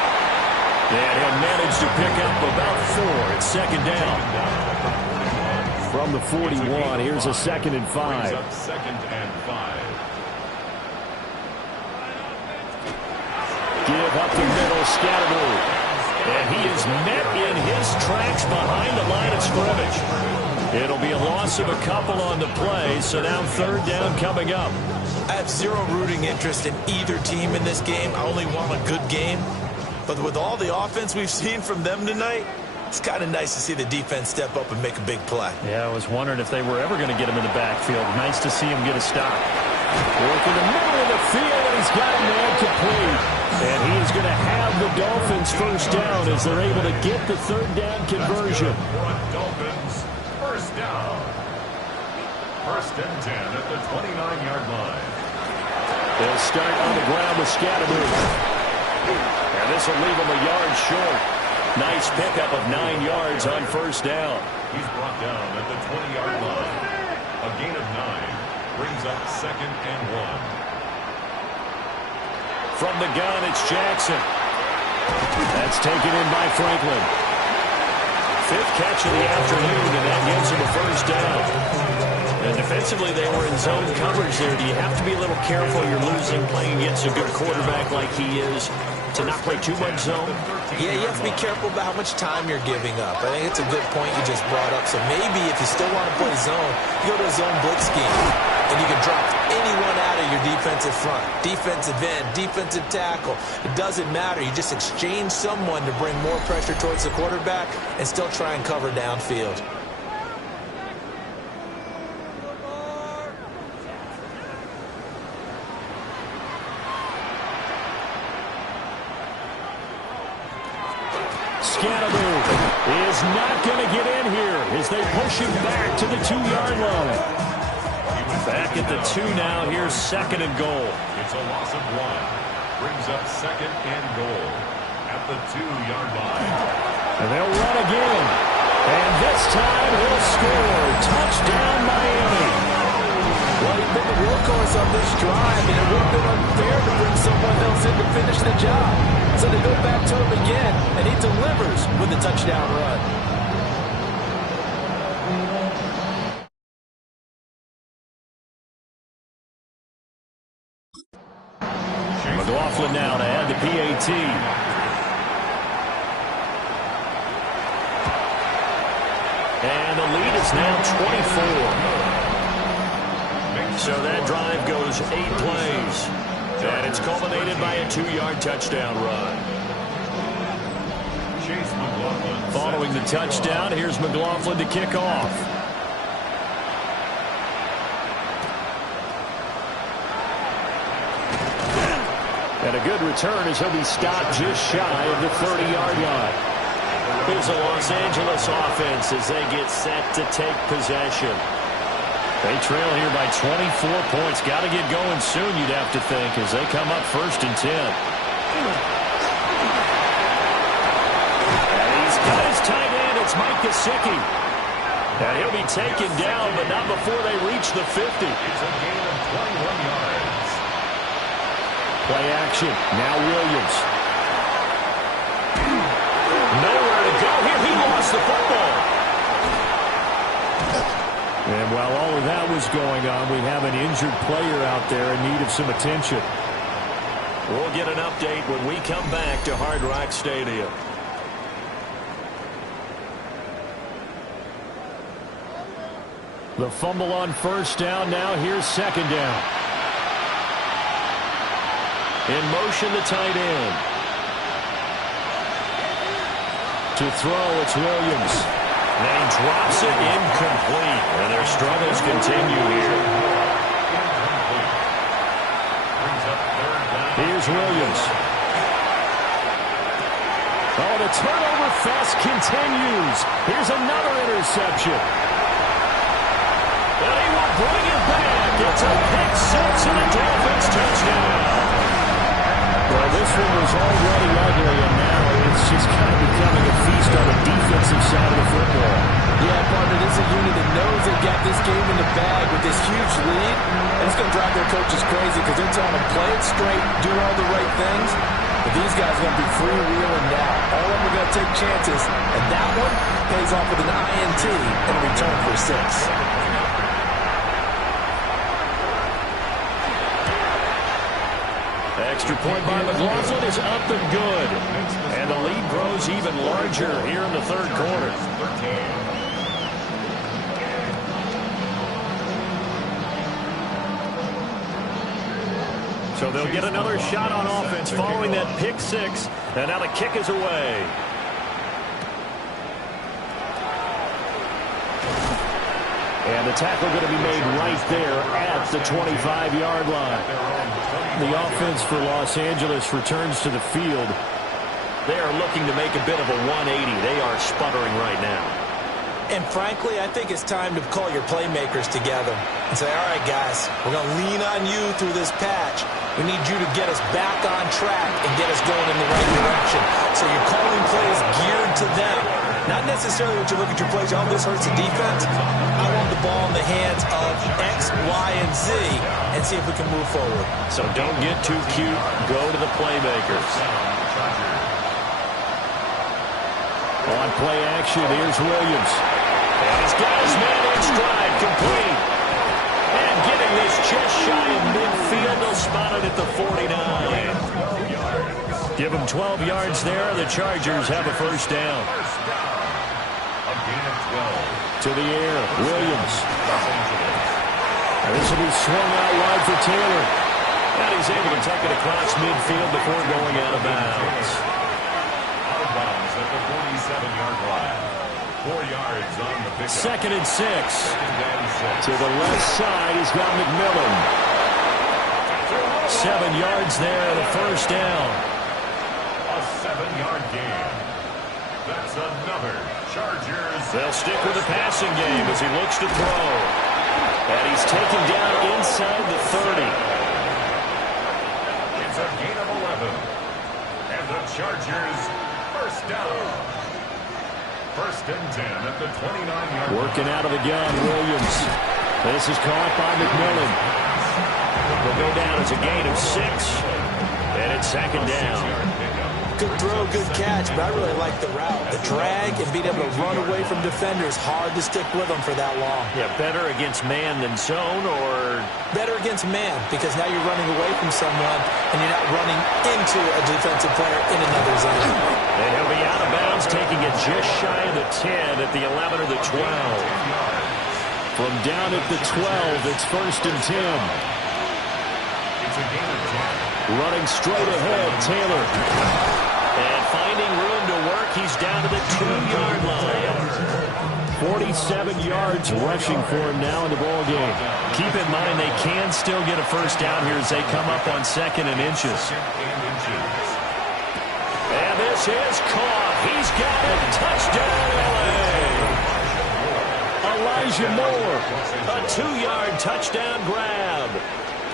And he'll manage to pick up about 4. It's second down. From the 41, here's a 2nd and 5. Second and 5. Give up the middle, Scatterbo. And he is met in his tracks behind the line of scrimmage. It'll be a loss of a couple on the play, so now 3rd down coming up. I have zero rooting interest in either team in this game. I only want a good game. But with all the offense we've seen from them tonight, it's kind of nice to see the defense step up and make a big play. Yeah, I was wondering if they were ever going to get him in the backfield. Nice to see him get a stop. Work in the middle of the field, and he's got a man complete. And he is going to have the Dolphins first down as they're able to get the 3rd down conversion. Dolphins first down. 1st and 10 at the 29-yard line. They'll start on the ground with Scatterbo. And this will leave him a yard short. Nice pickup of 9 yards on 1st down. He's brought down at the 20-yard line. A gain of 9 brings up 2nd and 1. From the gun, it's Jackson. That's taken in by Franklin. 5th catch of the afternoon, and that gets him a first down. And defensively, they were in zone coverage there. Do you have to be a little careful? You're losing, playing against a good quarterback like he is, to not play too much zone? Yeah, you have to be careful about how much time you're giving up. I think it's a good point you just brought up. So maybe if you still want to play zone, you go to a zone blitz scheme. And you can drop anyone out of your defensive front. Defensive end, defensive tackle. It doesn't matter. You just exchange someone to bring more pressure towards the quarterback and still try and cover downfield. Scatterbo is not going to get in here as they push him back to the 2-yard line. Back at the 2 now. Here's 2nd and goal. It's a loss of 1. Brings up 2nd and goal at the 2-yard line. And they'll run again. And this time he'll score. Touchdown, Miami. Well, he's been the workhorse on this drive, and it would have been unfair to bring someone else in to finish the job. So they go back to him again, and he delivers with a touchdown run. McLaughlin now to add the PAT. And the lead is now 24. So that drive goes 8 plays. And it's culminated by a 2-yard touchdown run. Following the touchdown, here's McLaughlin to kick off. And a good return as he'll be stopped just shy of the 30-yard line. Here's the Los Angeles offense as they get set to take possession. They trail here by 24 points. Got to get going soon, you'd have to think, as they come up 1st and 10. And he's got his tight end. It's Mike Gesicki. And he'll be taken down, but not before they reach the 50. It's a gain of 21 yards. Play action. Now Williams. Nowhere to go here. He lost the football. And while all of that was going on, we have an injured player out there in need of some attention. We'll get an update when we come back to Hard Rock Stadium. The fumble on 1st down. Now here's 2nd down. In motion, the tight end. To throw, it's Williams. And he drops it incomplete. And their struggles continue here. Here's Williams. Oh, the turnover fest continues. Here's another interception. And he will bring it back. It's a pick-6 and a Dolphins touchdown. Well, this one was already ugly, and now it's just kind of becoming a feast on the defensive side of the football. Yeah, partner, this is a unit that knows they've got this game in the bag with this huge lead. And it's going to drive their coaches crazy because they're telling them play it straight, do all the right things. But these guys are going to be freewheeling now. All of them are going to take chances, and that one pays off with an INT and a return for 6. Extra point by McLaughlin is up and good. And the lead grows even larger here in the 3rd quarter. So they'll get another shot on offense following that pick-6. And now the kick is away. And the tackle going to be made right there at the 25-yard line. The offense for Los Angeles returns to the field. They are looking to make a bit of a 180. They are sputtering right now. And frankly, I think it's time to call your playmakers together and say, all right, guys, we're going to lean on you through this patch. We need you to get us back on track and get us going in the right direction. So you're calling plays geared to them. Not necessarily when you look at your plays, oh, this hurts the defense. I want the ball in the hands of X, Y, and Z and see if we can move forward. So don't get too cute. Go to the playmakers. On play action, here's Williams. And he's got his man in stride, complete. And getting this just shy of midfield, they'll spot it at the 49. Give them 12 yards there. The Chargers have a 1st down. To the air, Williams. And this will be swung out wide for Taylor. And he's able to tuck it across midfield before going out of bounds. Out of bounds at the 47-yard line. 4 yards on the pickup. 2nd and 6. To the left side, he's got McMillan. 7 yards there at a 1st down. A 7-yard gain. That's another Chargers. They'll stick with the passing game as he looks to throw. And he's taken down inside the 30. It's a gain of 11. And the Chargers 1st down. 1st and 10 at the 29-yard line. Working out of the gun, Williams. This is caught by McMillan. Will go down as a gain of 6. And it's 2nd down. Good throw, good catch, but I really like the route. The drag and being able to run away from defenders, hard to stick with them for that long. Yeah, better against man than zone, or? Better against man, because now you're running away from someone and you're not running into a defensive player in another zone. And he'll be out of bounds, taking it just shy of the 10 at the 11 or the 12. From down at the 12, it's 1st and 10. It's a gain of 10. Running straight ahead, Taylor. And finding room to work, he's down to the 2-yard line. 47 yards rushing for him now in the ball game. Keep in mind they can still get a 1st down here as they come up on 2nd and inches. And this is caught. He's got it. Touchdown, LA. Elijah Moore. A 2-yard touchdown grab.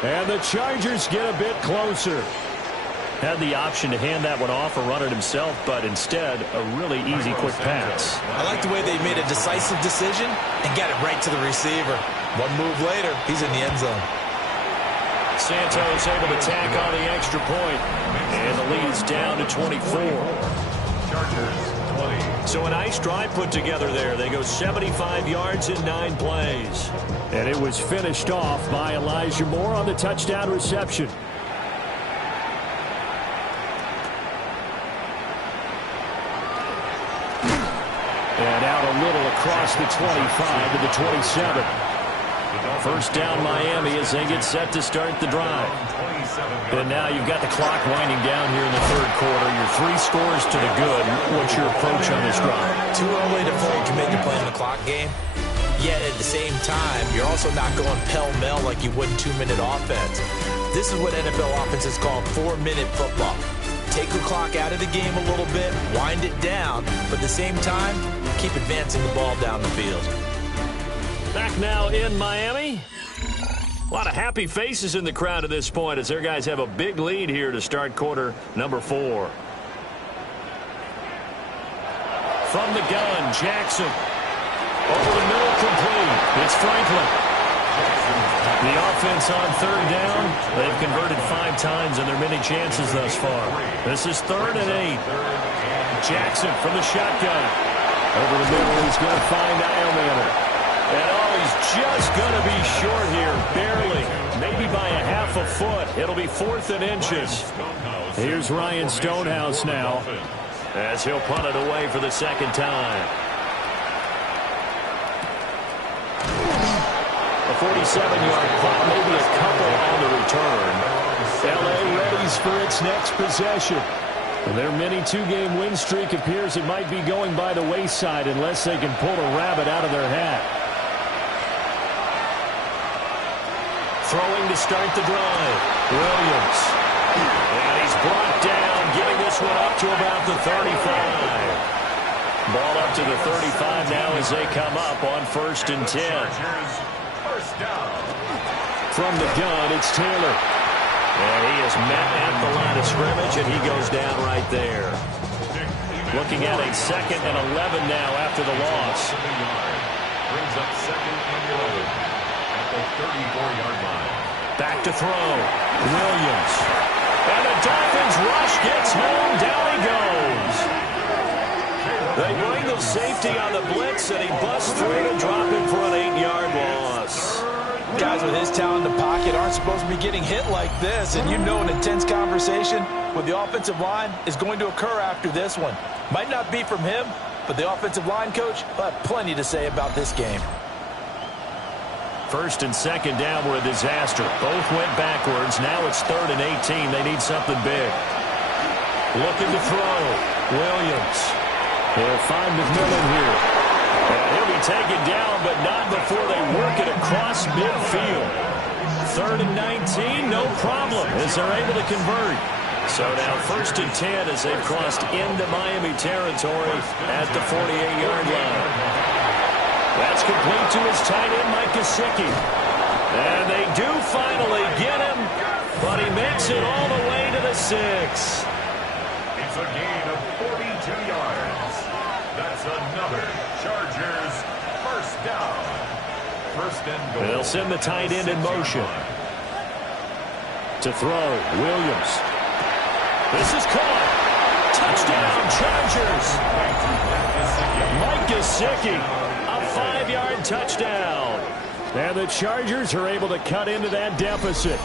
And the Chargers get a bit closer. Had the option to hand that one off or run it himself, but instead, a really easy, quick pass. I like the way they made a decisive decision and got it right to the receiver. One move later, he's in the end zone. Santos able to tack on the extra point, and the lead is down to 24. Chargers 20. So a nice drive put together there. They go 75 yards in 9 plays. And it was finished off by Elijah Moore on the touchdown reception. And out a little across the 25 to the 27. First down Miami as they get set to start the drive. And now you've got the clock winding down here in the third quarter. You're 3 scores to the good. What's your approach on this drive? Too early to fully commit to playing the clock game. Yet at the same time, you're also not going pell-mell like you would in 2-minute offense. This is what NFL offenses call 4-minute football. Take the clock out of the game a little bit, wind it down, but at the same time, keep advancing the ball down the field. Back now in Miami. A lot of happy faces in the crowd at this point as their guys have a big lead here to start quarter number 4. From the gun, Jackson. Over the middle, complete. It's Franklin. The offense on third down. They've converted 5 times in their many chances thus far. This is 3rd and 8. Jackson from the shotgun. Over the middle, he's going to find Iomanner. And he's just going to be short here, barely. Maybe by a half a foot. It'll be 4th and inches. Here's Ryan Stonehouse now as he'll punt it away for the second time. A 47-yard punt, maybe a couple on the return. L.A. readies for its next possession. Their mini 2-game win streak appears it might be going by the wayside unless they can pull a rabbit out of their hat. Throwing to start the drive. Williams. And he's brought down, getting this one up to about the 35. Ball up to the 35 now as they come up on 1st and 10. From the gun, it's Taylor. And he is met at the line of scrimmage, and he goes down right there. Looking at a 2nd and 11 now after the loss. Brings up 2nd and 11 at the 34-yard line. Back to throw. Williams. And the Dolphins rush gets home. Down he goes. They bring the safety on the blitz, and he busts through to drop him for an 8-yard loss. Guys with his talent in the pocket aren't supposed to be getting hit like this, and you know an intense conversation with the offensive line is going to occur after this one. Might not be from him, but the offensive line coach will have plenty to say about this game. 1st and 2nd down were a disaster. Both went backwards. Now it's 3rd and 18. They need something big. Looking to throw. Williams. He'll find McMillan here. And he'll be taken down, but not before they work it across midfield. 3rd and 19, no problem, as they're able to convert. So now 1st and 10 as they've crossed into Miami territory at the 48-yard line. That's complete to his tight end, Mike Gesicki. And they do finally get him, but he makes it all the way to the 6. It's a gain of 42 yards. That's another Chargers first down. 1st and goal. They'll send the tight end in motion. To throw, Williams. This is caught. Touchdown, Chargers. Mike Gesicki. 5-yard touchdown. And the Chargers are able to cut into that deficit.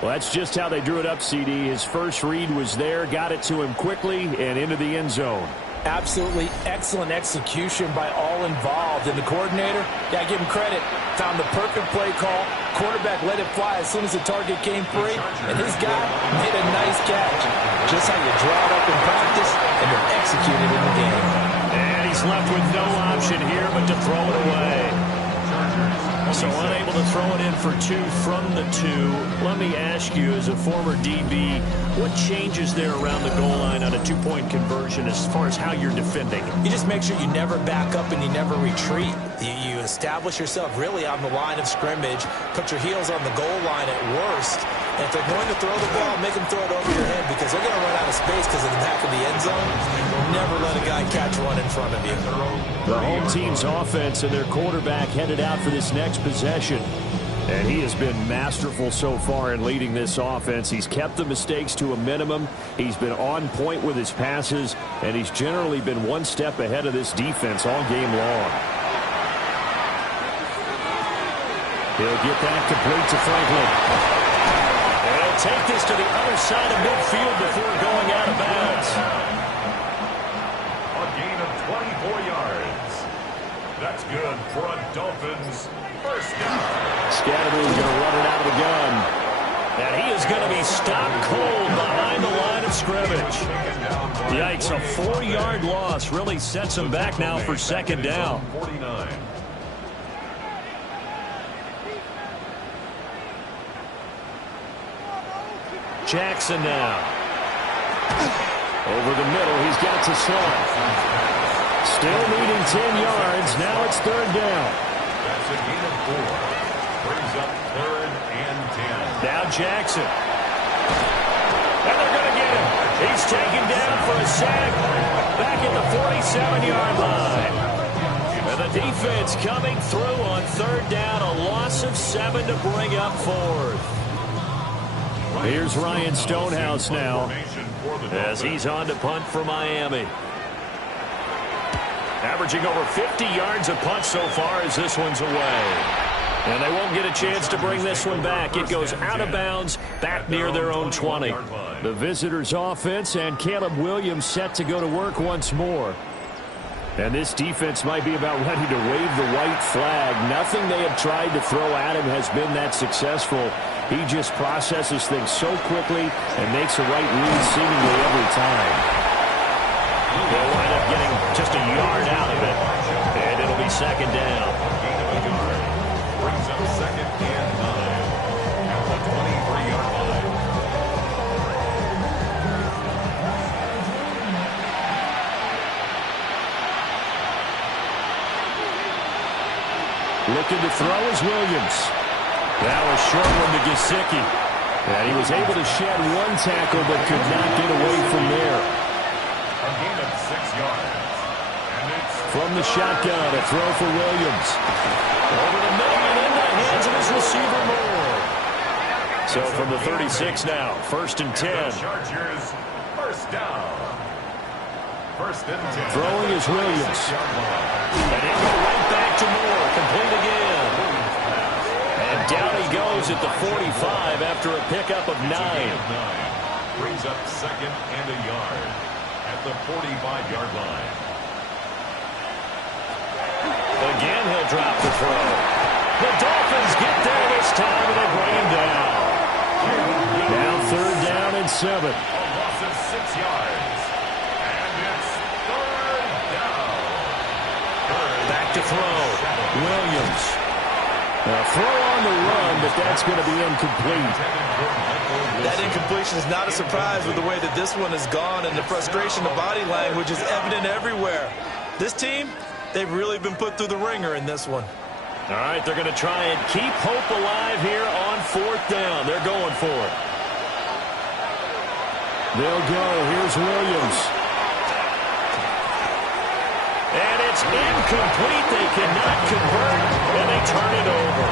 Well, that's just how they drew it up, CD. His first read was there, got it to him quickly, and into the end zone. Absolutely excellent execution by all involved. And the coordinator, yeah, give him credit, found the perfect play call. Quarterback let it fly as soon as the target came free, and his guy made a nice catch. Just how you draw it up in practice and then execute it in the game. And he's left with no option here but to throw it away. So unable to throw it in for 2 from the 2. Let me ask you, as a former DB, what changes there around the goal line on a 2-point conversion as far as how you're defending? You just make sure you never back up and you never retreat. You establish yourself really on the line of scrimmage, put your heels on the goal line at worst. And if they're going to throw the ball, make them throw it over your head because they're going to run out of space because of the back of the end zone. Never let a guy catch one in front of you. The home team's offense and their quarterback headed out for this next possession. And he has been masterful so far in leading this offense. He's kept the mistakes to a minimum. He's been on point with his passes, and he's generally been one step ahead of this defense all game long. He'll get that complete to Franklin. He'll take this to the other side of midfield before going out of bounds. A gain of 24 yards. That's good for a Dolphins first down. Scatterboom's going to run it out of the gun. And he is going to be stopped cold behind the line of scrimmage. Yikes, a 4-yard loss really sets him back now for second down. 49. Jackson now. Over the middle, he's got to Slot. Still needing 10 yards. Now it's third down. That's a gain of 4. Brings up 3rd and 10. Now Jackson. And they're going to get him. He's taken down for a sack. Back at the 47-yard line. And the defense coming through on third down. A loss of 7 to bring up fourth. Here's Ryan Stonehouse now as he's on to punt for Miami. Averaging over 50 yards a punt so far as this one's away. And they won't get a chance to bring this one back. It goes out of bounds back near their own 20. The visitors' offense and Caleb Williams set to go to work once more. And this defense might be about ready to wave the white flag. Nothing they have tried to throw at him has been that successful. He just processes things so quickly and makes a right read seemingly every time. They'll wind up getting just a yard out of it, and it'll be second down. Brings up 2nd and 9 at the 23-yard line. Looking to throw is Williams. That was short one to Gesicki. And he was able to shed one tackle but could not get away from there. A gain of 6 yards. And it's from the shotgun, a throw for Williams. Over the middle and in the hands of his receiver Moore. So from the 36 now, 1st and 10. Chargers, first down. 1st and 10. Throwing is Williams. And he'll go right back to Moore. Complete again. And down he goes at the 45 after a pickup of 9. Brings up 2nd and a yard at the 45-yard line. Again, he'll drop the throw. The Dolphins get there this time and they bring him down. Now 3rd down and 7. A loss of 6 yards. And it's 3rd down. Back to throw. Williams. A throw on the run, but that's going to be incomplete. That incompletion is not a surprise with the way that this one has gone, and the frustration of body language is evident everywhere. This team, they've really been put through the ringer in this one. All right, they're going to try and keep hope alive here on 4th down. They're going for it. They'll go. Here's Williams. And it's incomplete. They cannot convert, and they turn it over.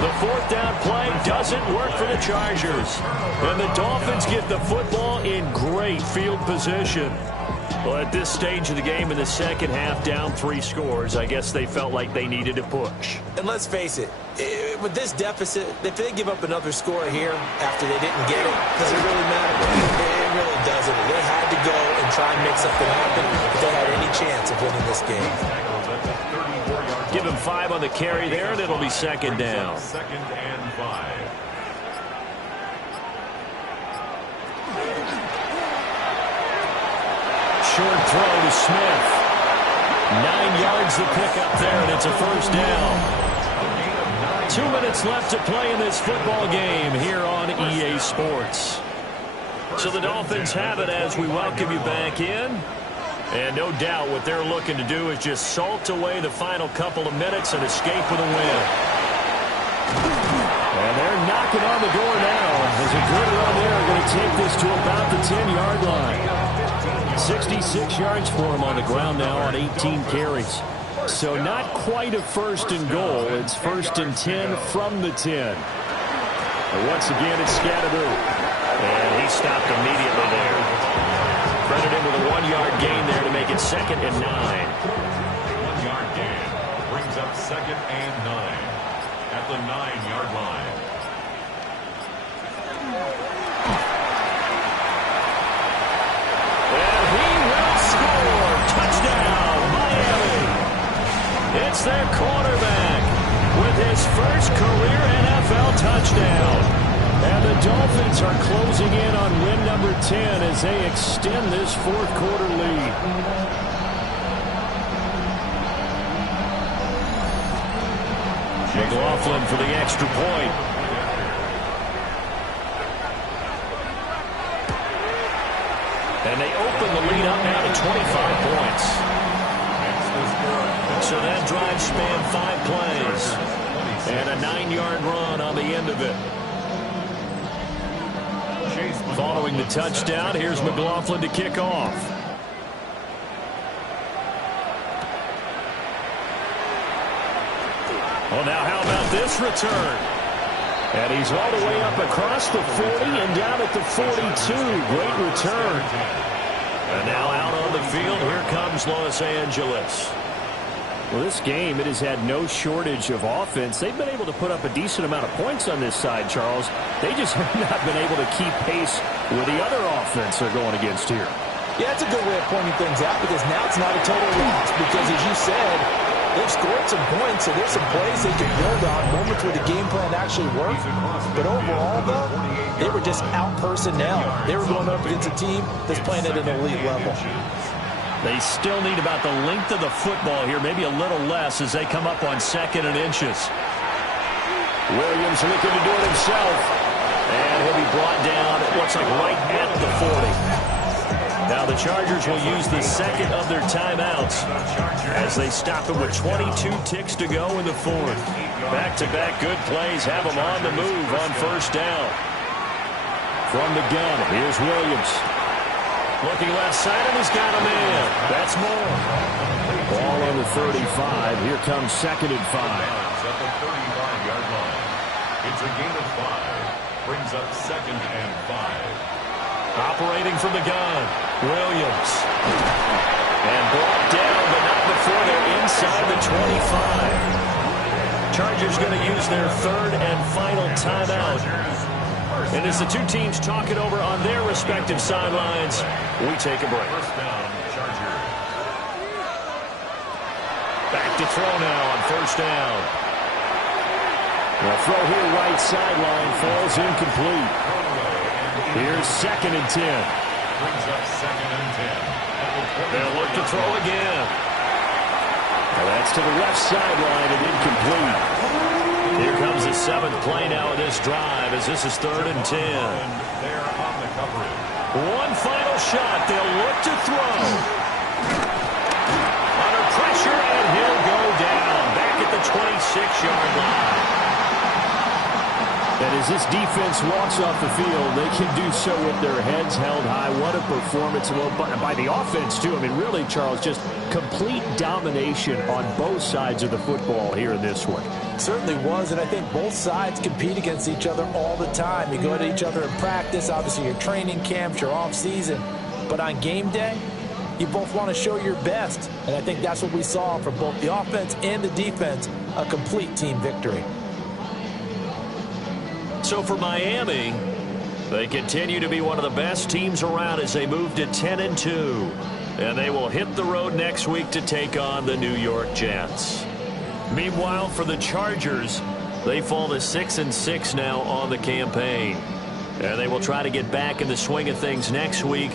The 4th down play doesn't work for the Chargers. And the Dolphins get the football in great field position. Well, at this stage of the game in the second half, down 3 scores, I guess they felt like they needed to push. And let's face it, with this deficit, if they give up another score here after they didn't get it, does it really matter? It really doesn't. They had to go and try and make something happen if they had any chance of winning this game. Give him 5 on the carry there, and it'll be second down. 2nd and 5. Short throw to Smith. 9 yards to pick up there, and it's a 1st down. 2 minutes left to play in this football game here on EA Sports. So the Dolphins have it as we welcome you back in. And no doubt what they're looking to do is just salt away the final couple of minutes and escape with a win. And they're knocking on the door now. As a good run there, going to take this to about the 10-yard line. 66 yards for him on the ground now on 18 carries. So not quite a first and goal. It's first and 10 from the 10. And once again, it's Scatteroo. And he stopped immediately there. Credit him with a 1-yard gain there to make it 2nd and 9. 1-yard gain brings up 2nd and 9 at the 9-yard line. And he will score. Touchdown, Miami. It's their quarterback with his first career NFL touchdown. And the Dolphins are closing in on win number 10 as they extend this fourth-quarter lead. McLaughlin for the extra point. And they open the lead up now to 25 points. So that drive spanned 5 plays. And a 9-yard run on the end of it. Following the touchdown, here's McLaughlin to kick off. Well, now how about this return? And he's all the way up across the 40 and down at the 42. Great return. And now out on the field, here comes Los Angeles. Well, this game, it has had no shortage of offense. They've been able to put up a decent amount of points on this side, Charles. They just have not been able to keep pace with the other offense they're going against here. Yeah, it's a good way of pointing things out because now it's not a total loss because, as you said, they've scored some points, so there's some plays they can build on, moments where the game plan actually worked. But overall, though, they were just out-personnel. They were going up against a team that's playing at an elite level. They still need about the length of the football here, maybe a little less as they come up on 2nd and inches. Williams looking to do it himself. And he'll be brought down, it looks like right at the 40. Now the Chargers will use the second of their timeouts as they stop it with 22 ticks to go in the fourth. Back-to-back good plays have them on the move on first down. From the gun, here's Williams. Looking left side, and he's got a man. That's more. Ball on the 35. Here comes 2nd and 5. At the 35-yard line. It's a gain of 5. Brings up 2nd and 5. Operating from the gun, Williams. And brought down, but not before they're inside the 25. Chargers going to use their 3rd and final timeout. And as the two teams talk it over on their respective sidelines, we take a break. First down, Chargers. Back to throw now on first down. The throw here right sideline falls incomplete. Here's 2nd and 10. Brings up 2nd and 10. They'll look to throw again. Well, that's to the left sideline and incomplete. Here comes the 7th play now of this drive as this is 3rd and 10. They're on the coverage. One final shot. They'll look to throw. Under pressure, and he'll go down. Back at the 26-yard line. And as this defense walks off the field, they can do so with their heads held high. What a performance. Well, by the offense, too. I mean, really, Charles, just complete domination on both sides of the football here in this one. Certainly was, and I think both sides compete against each other all the time. You go at each other in practice, obviously your training camps, your off season, but on game day, you both want to show your best, and I think that's what we saw from both the offense and the defense, a complete team victory. So for Miami, they continue to be one of the best teams around as they move to 10-2, and they will hit the road next week to take on the New York Jets. Meanwhile, for the Chargers, they fall to 6-6 now on the campaign. And they will try to get back in the swing of things next week